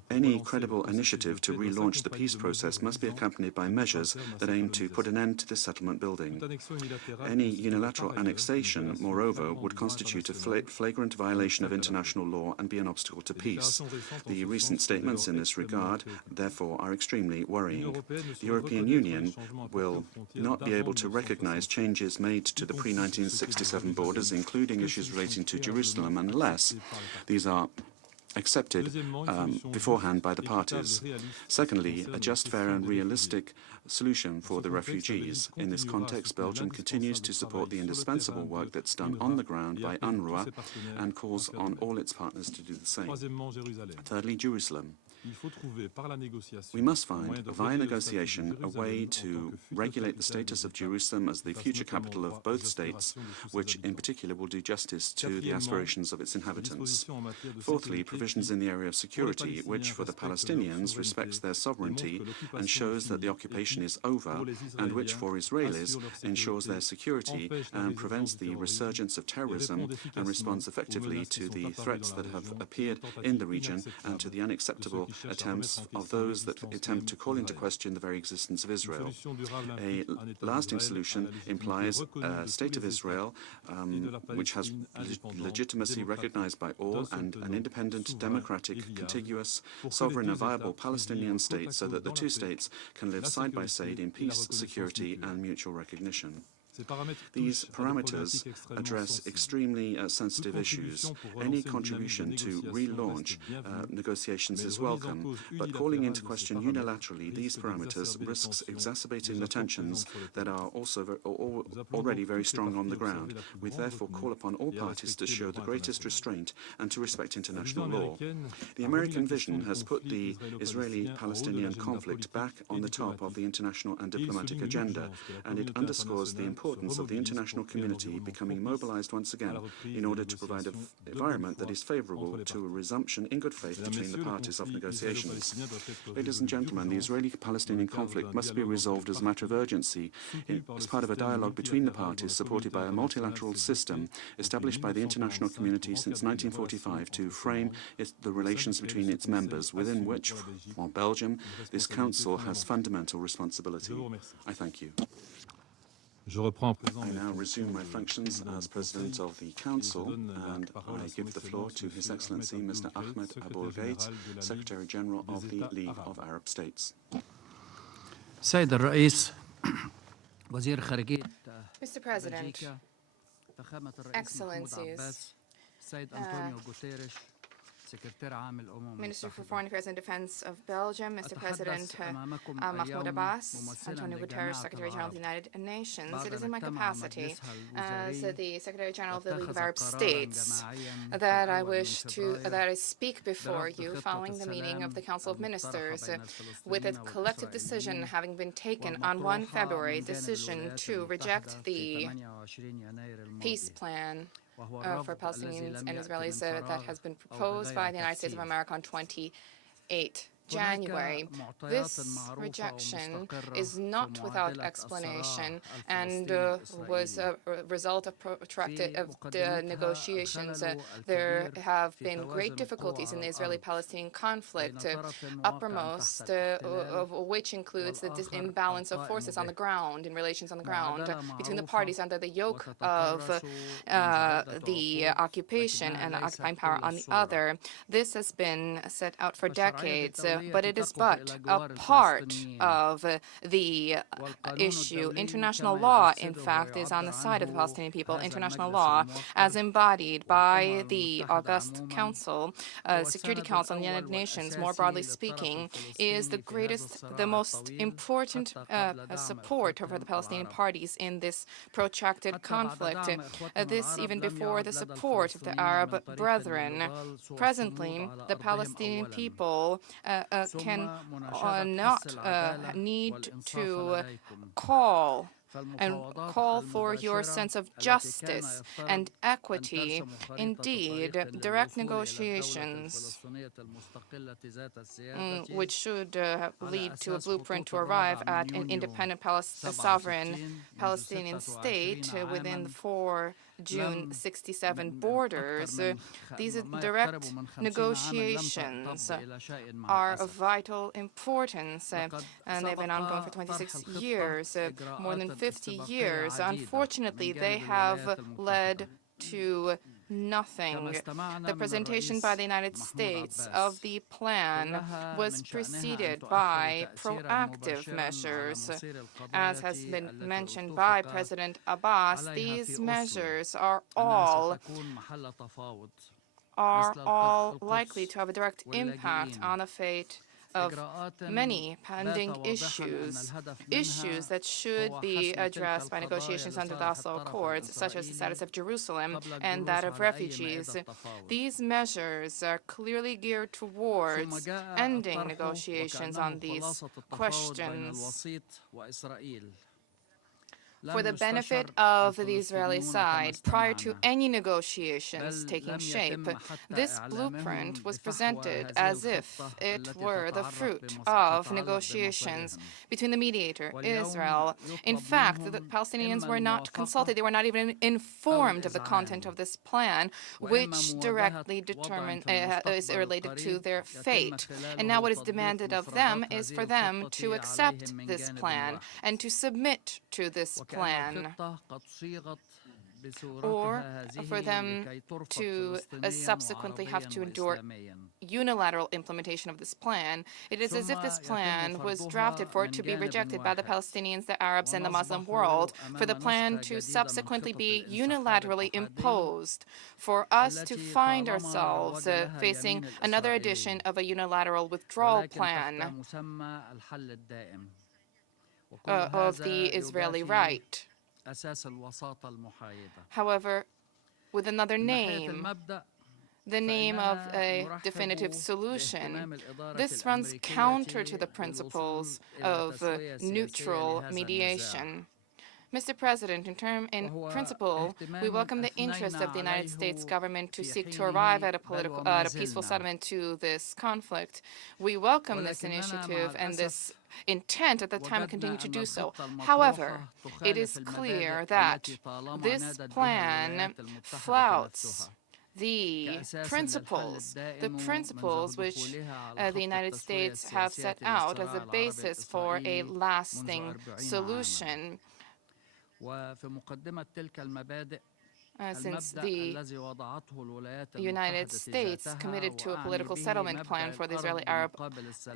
Any credible initiative to relaunch the peace process must be accompanied by measures that aim to put an end to this settlement building. Any unilateral annexation, moreover, would constitute a flagrant violation of international law and be an obstacle to peace. The recent statements in this regard, therefore, are extremely worrying. The European Union will not be able to recognize changes made to the pre-1967 borders, including issues relating to Jerusalem, unless these are accepted beforehand by the parties. Secondly, a just, fair and realistic solution for the refugees. In this context, Belgium continues to support the indispensable work that's done on the ground by UNRWA and calls on all its partners to do the same. Thirdly, Jerusalem. We must find, via negotiation, a way to regulate the status of Jerusalem as the future capital of both states, which in particular will do justice to the aspirations of its inhabitants. Fourthly, provisions in the area of security, which for the Palestinians respects their sovereignty and shows that the occupation is over, and which for Israelis ensures their security and prevents the resurgence of terrorism and responds effectively to the threats that have appeared in the region and to the unacceptable attempts of those that attempt to call into question the very existence of Israel. A lasting solution implies a state of Israel which has legitimacy recognized by all and an independent independent, democratic, contiguous, sovereign and viable Palestinian state so that the two states can live side by side in peace, security and mutual recognition. These parameters address extremely sensitive issues. Any contribution to relaunch negotiations is welcome, but calling into question unilaterally these parameters risks exacerbating the tensions that are also already very strong on the ground. We therefore call upon all parties to show the greatest restraint and to respect international law. The American vision has put the Israeli-Palestinian conflict back on the top of the international and diplomatic agenda, and it underscores the importance of the international community becoming mobilized once again in order to provide an environment that is favorable to a resumption in good faith between the parties of negotiations. Ladies and gentlemen, the Israeli-Palestinian conflict must be resolved as a matter of urgency as part of a dialogue between the parties supported by a multilateral system established by the international community since 1945 to frame the relations between its members, within which, for Belgium, this Council has fundamental responsibility. I thank you. I now resume my functions as President of the Council, and I give the floor to His Excellency Mr. Ahmed Aboul Gheit, Secretary-General of the League of Arab States. Mr. President, Excellencies, Minister for Foreign Affairs and Defense of Belgium, Mr. President Mahmoud Abbas, Antonio Guterres, Secretary-General of the United Nations. It is in my capacity as the Secretary-General of the League of Arab States that I speak before you following the meeting of the Council of Ministers with a collective decision having been taken on 1 February, decision to reject the peace plan for Palestinians and Israelis that has been proposed by the United States of America on 28 January. This rejection is not without explanation and was a result of protracted negotiations. There have been great difficulties in the Israeli-Palestinian conflict, uppermost of which includes the imbalance of forces on the ground, in relations on the ground, between the parties under the yoke of the occupation and the occupying power on the other. This has been set out for decades. But it is but a part of the issue. International law, in fact, is on the side of the Palestinian people. International law, as embodied by the August Council, Security Council of the United Nations, more broadly speaking, is the most important support for the Palestinian parties in this protracted conflict. This even before the support of the Arab brethren. Presently, the Palestinian people can not need to call for your sense of justice and equity. Indeed, direct negotiations, which should lead to a blueprint to arrive at an independent sovereign Palestinian state within the 4 June 1967 borders. These direct negotiations are of vital importance, and they've been ongoing for 26 years, more than 50 years. Unfortunately, they have led to nothing. The presentation by the United States of the plan was preceded by proactive measures. As has been mentioned by President Abbas, these measures are all likely to have a direct impact on the fate of many pending issues that should be addressed by negotiations under the Oslo Accords, such as the status of Jerusalem and that of refugees. These measures are clearly geared towards ending negotiations on these questions. For the benefit of the Israeli side, prior to any negotiations taking shape, this blueprint was presented as if it were the fruit of negotiations between the mediator, Israel. In fact, the Palestinians were not consulted. They were not even informed of the content of this plan, which directly is related to their fate. And now what is demanded of them is for them to accept this plan and to submit to this plan. or for them to subsequently have to endure unilateral implementation of this plan. It is as if this plan was drafted for it to be rejected by the Palestinians, the Arabs, and the Muslim world, for the plan to subsequently be unilaterally imposed, for us to find ourselves facing another edition of a unilateral withdrawal plan of the Israeli right. However, with another name, the name of a definitive solution. This runs counter to the principles of neutral mediation. Mr. President, in principle, we welcome the interest of the United States government to seek to arrive at a peaceful settlement to this conflict. We welcome this initiative and this intent at the time and continue to do so. However, it is clear that this plan flouts the principles which the United States have set out as a basis for a lasting solution. Since the United States committed to a political settlement plan for the Israeli-Arab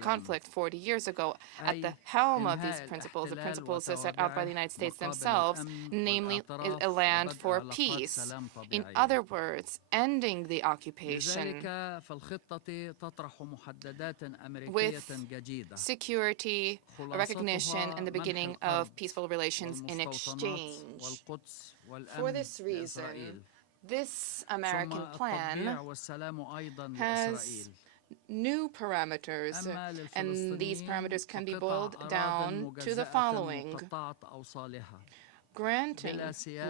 conflict 40 years ago, at the helm of these principles, the principles set out by the United States themselves, namely a land for peace. In other words, ending the occupation with security, recognition, and the beginning of peaceful relations in exchange. For this reason, this American plan has new parameters, and these parameters can be boiled down to the following: granting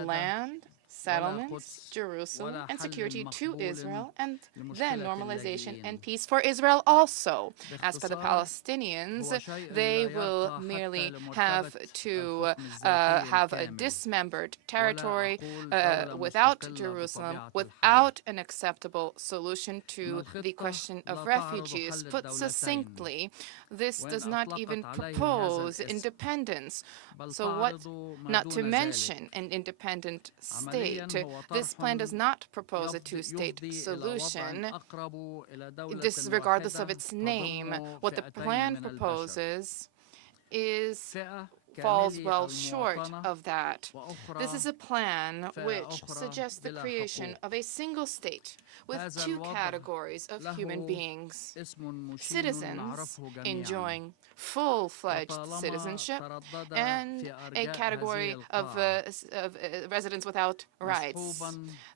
land, settlements, Jerusalem, and security to Israel, and then normalization and peace for Israel also. As for the Palestinians, they will merely have to have a dismembered territory without Jerusalem, without an acceptable solution to the question of refugees. Put succinctly, this does not even propose independence. So what, not to mention an independent state. This plan does not propose a two-state solution, this regardless of its name. What the plan proposes falls well short of that. This is a plan which suggests the creation of a single state with two categories of human beings: citizens enjoying full-fledged citizenship, and a category of residents without rights.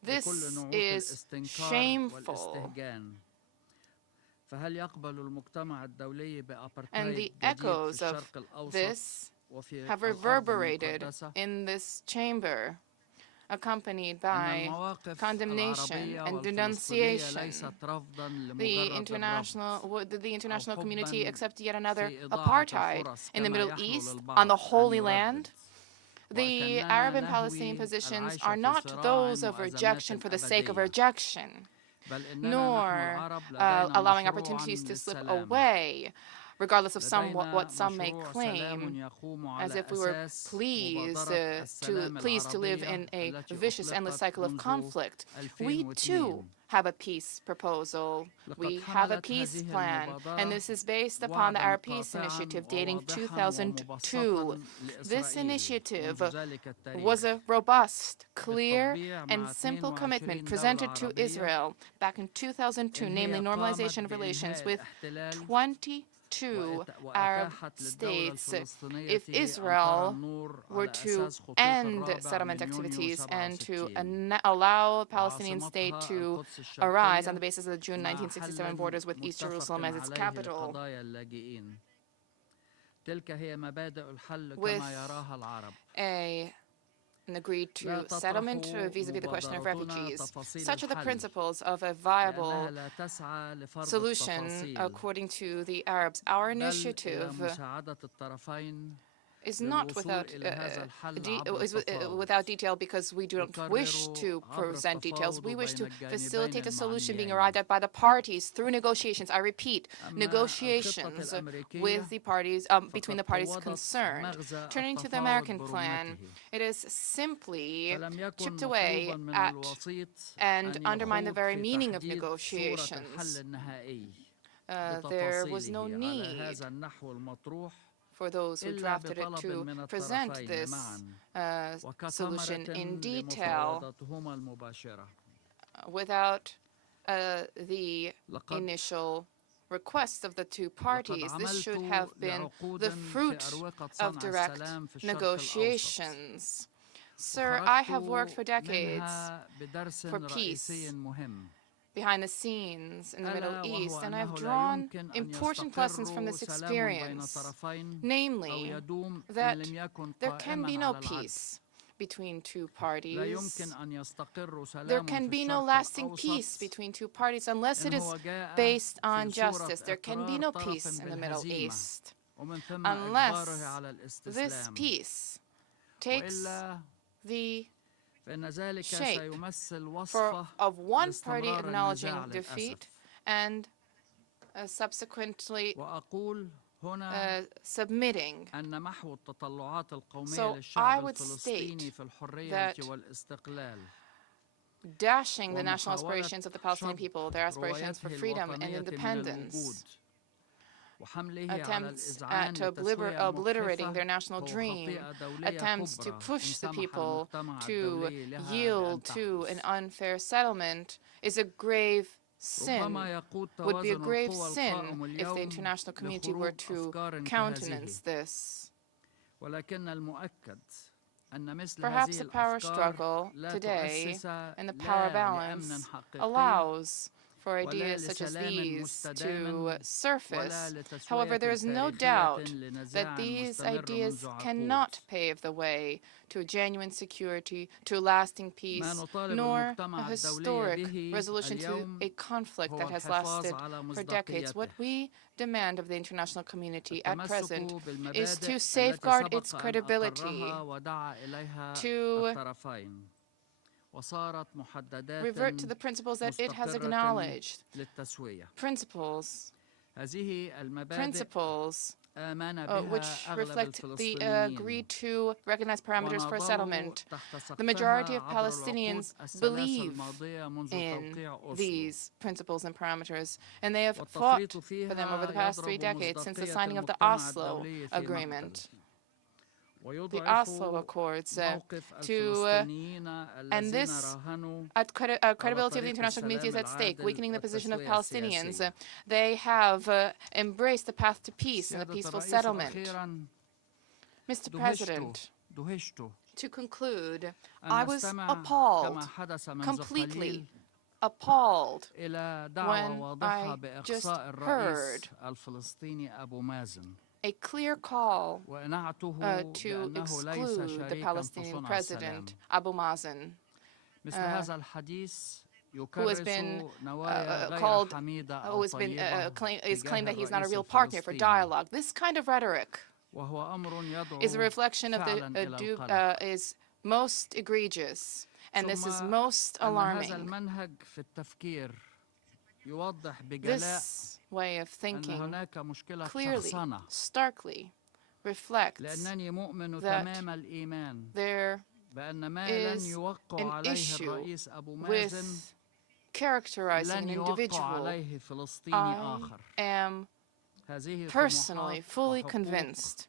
This is shameful. And the echoes of this have reverberated in this chamber, accompanied by condemnation and denunciation. The international community accepted yet another apartheid in the Middle East, on the Holy Land. The Arab and Palestinian positions are not those of rejection for the sake of rejection, nor allowing opportunities to slip away, regardless of what some may claim, as if we were pleased to live in a vicious, endless cycle of conflict. We, too, have a peace proposal. We have a peace plan, and this is based upon the Arab Peace Initiative dating 2002. This initiative was a robust, clear, and simple commitment presented to Israel back in 2002, namely normalization of relations with 22 Arab states. If Israel were to end settlement activities and to allow a Palestinian state to arise on the basis of the June 1967 borders with East Jerusalem as its capital, with an agreed to settlement vis-à-vis the question of refugees. Such are the principles of a viable solution according to the Arabs. Our initiative is not without detail because we don't wish to present details. We wish to facilitate a solution being arrived at by the parties through negotiations. I repeat, negotiations with the parties, between the parties concerned. Turning to the American plan, it is simply chipped away at and undermined the very meaning of negotiations. There was no need for those who drafted it to present this solution in detail without the initial requests of the two parties. This should have been the fruit of direct negotiations. Sir, I have worked for decades for peace behind the scenes in the Middle East, and I've drawn important lessons from this experience, namely that there can be no peace between two parties. There can be no lasting peace between two parties unless it is based on justice. There can be no peace in the Middle East unless this peace takes the shape of one party acknowledging defeat and subsequently submitting. So I would state that dashing the national aspirations of the Palestinian people, their aspirations for freedom and independence, attempts at obliterating their national dream, attempts to push the people to yield to an unfair settlement is a grave sin, would be a grave sin if the international community were to countenance this. Perhaps the power struggle today and the power balance allows for ideas such as these to surface. However, there is no doubt that these ideas cannot pave the way to a genuine security, to a lasting peace, nor a historic resolution to a conflict that has lasted for decades. What we demand of the international community at present is to safeguard its credibility, to revert to the principles that it has acknowledged, principles which reflect the agreed to recognized parameters for a settlement. The majority of Palestinians believe in these principles and parameters, and they have fought for them over the past 3 decades since the signing of the Oslo Agreement. The Oslo Accords, and this credibility of the international community is at stake, weakening the position of Palestinians. They have embraced the path to peace and a peaceful settlement. Mr. President, to conclude, I was appalled, completely appalled, when I just heard a clear call to exclude the Palestinian president, Abu Mazen, who has been claimed that he's not a real partner for dialogue. This kind of rhetoric is a reflection of is most egregious, and this is most alarming. This way of thinking clearly, starkly reflects that there is an issue with characterizing an individual. I am personally fully convinced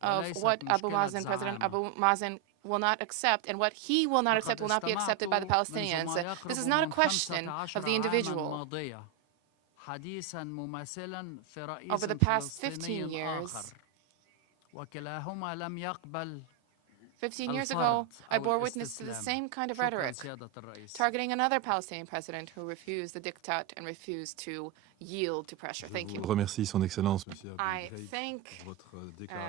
of what President Abu Mazen will not accept, and what he will not accept will not be accepted by the Palestinians. This is not a question of the individual. Over the past 15 years, 15 years ago, I bore witness to the same kind of rhetoric, targeting another Palestinian president who refused the diktat and refused to yield to pressure. Thank you. I thank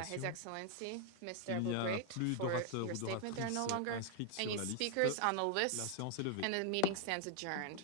His Excellency, Mr. Aboul Gheit, for your statement. There are no longer any speakers on the list, and the meeting stands adjourned.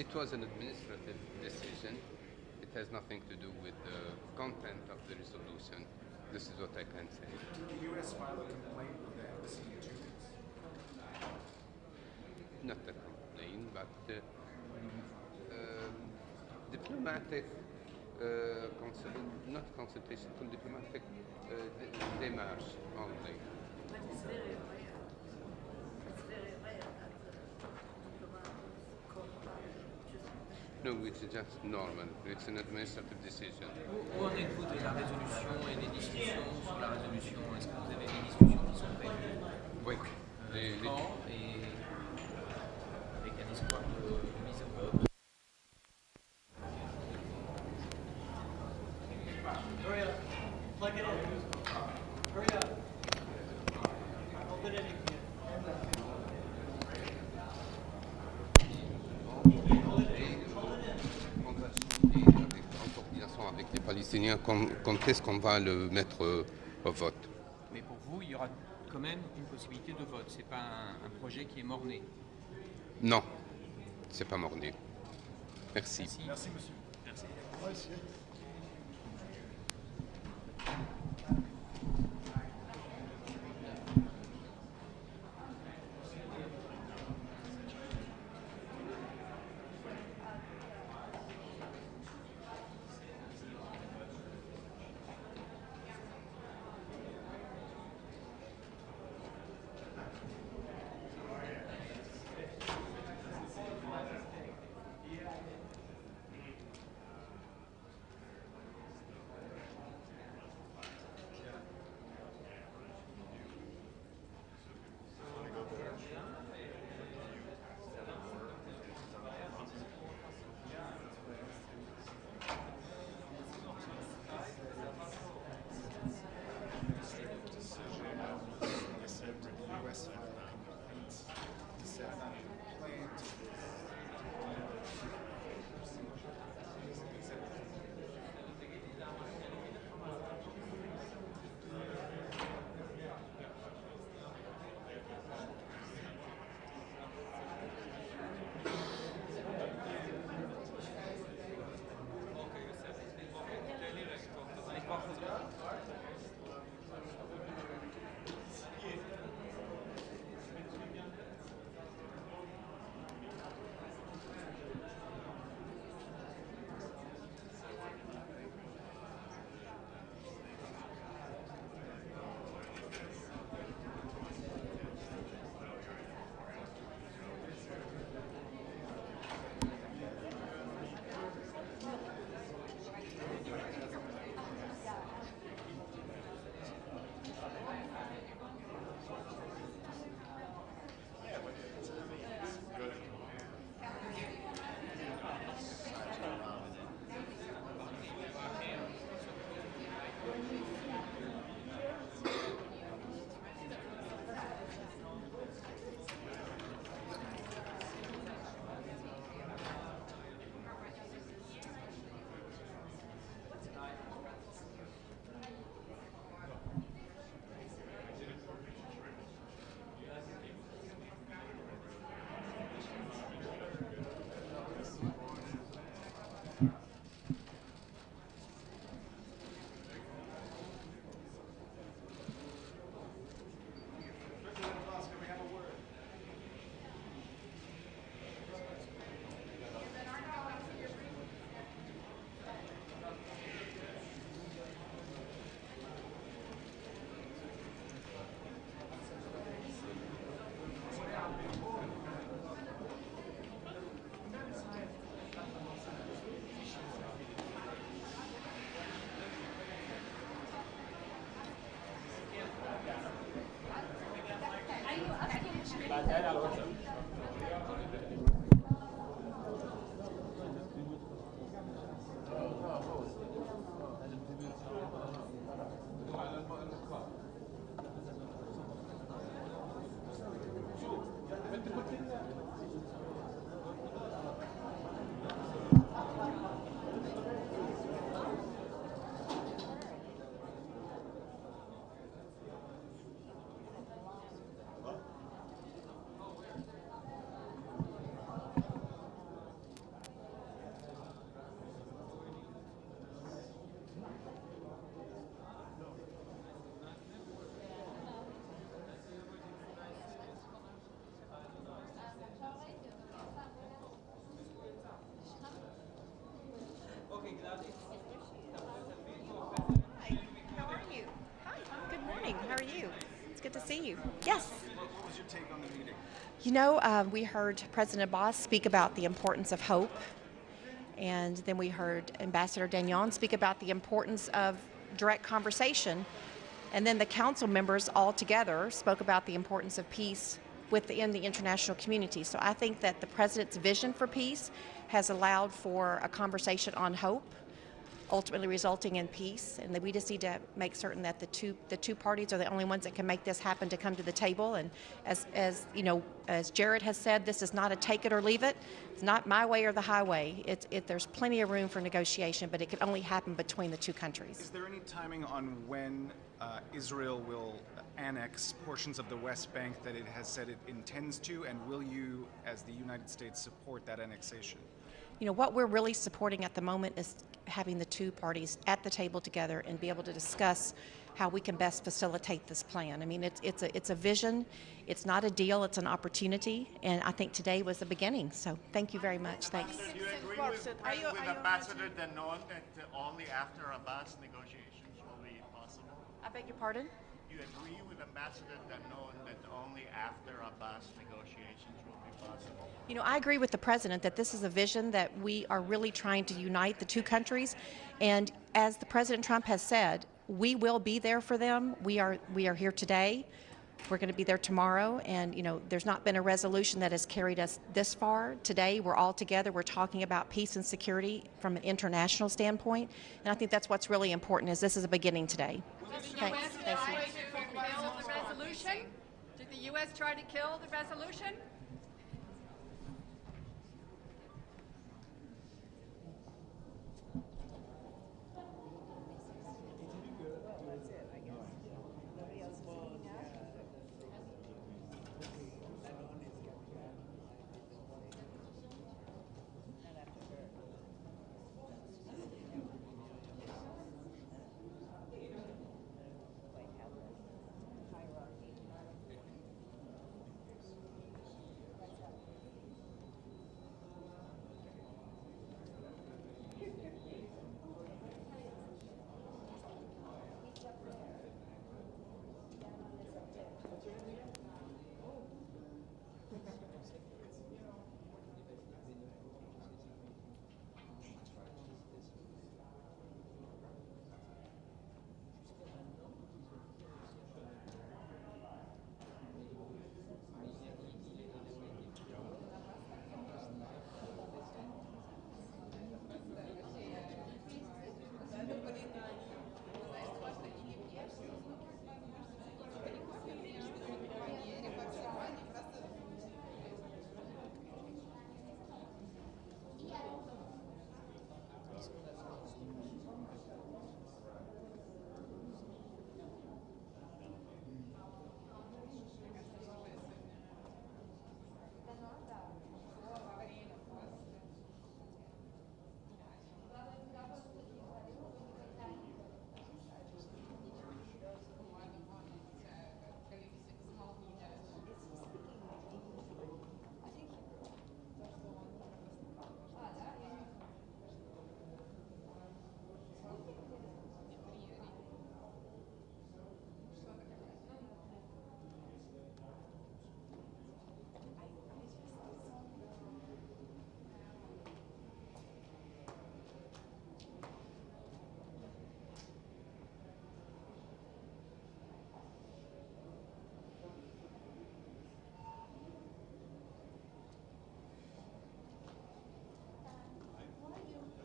It was an administrative decision. It has nothing to do with the content of the resolution. This is what I can say. Did the U.S. file a complaint with the embassy in Tunis? Not a complaint, but diplomatic, not consultation, diplomatic démarche only. But it's very rare. It's very rare that No, it's just normal. It's an administrative decision. Où en êtes-vous de la résolution et des discussions sur la résolution? Est-ce que vous avez des discussions qui sont prévues? Oui. Quand et avec un espoir de mise au vote? Hurry up. Plug it in. Hurry up. Open it again. En coordination avec les Palestiniens, quand est-ce qu'on va le mettre au vote? Mais pour vous, il y aura quand même une possibilité de vote. C'est pas un projet qui est mort-né. Non, c'est pas mort-né. Merci. Merci, monsieur. Merci. see you. Yes. What was your take on the meeting? You know, we heard President Abbas speak about the importance of hope, and then we heard Ambassador Dagnon speak about the importance of direct conversation, and then the council members all together spoke about the importance of peace within the international community. So I think that the President's vision for peace has allowed for a conversation on hope, ultimately resulting in peace, and that we just need to make certain that the two parties are the only ones that can make this happen, to come to the table. And as you know, as Jared has said, this is not a take it or leave it. It's not my way or the highway. There's plenty of room for negotiation, but it can only happen between the two countries. Is there any timing on when Israel will annex portions of the West Bank that it has said it intends to, and will you, as the United States, support that annexation? You know, what we're really supporting at the moment is having the two parties at the table together and be able to discuss how we can best facilitate this plan. I mean, it's a vision, it's not a deal, it's an opportunity, and I think today was the beginning. So thank you very much. Thanks. Do you agree with Ambassador Dagnon that only after Abbas negotiations will be possible? I beg your pardon? Do you agree with Ambassador Dagnon that only after Abbas negotiations will be possible? You know, I agree with the President that this is a vision that we are really trying to unite the two countries, and as the President Trump has said, we will be there for them. We are here today. We're going to be there tomorrow, and you know, there's not been a resolution that has carried us this far. Today, we're all together. We're talking about peace and security from an international standpoint, and I think that's what's really important. Is this is a beginning today. Thanks. Did the U.S. try to kill the resolution?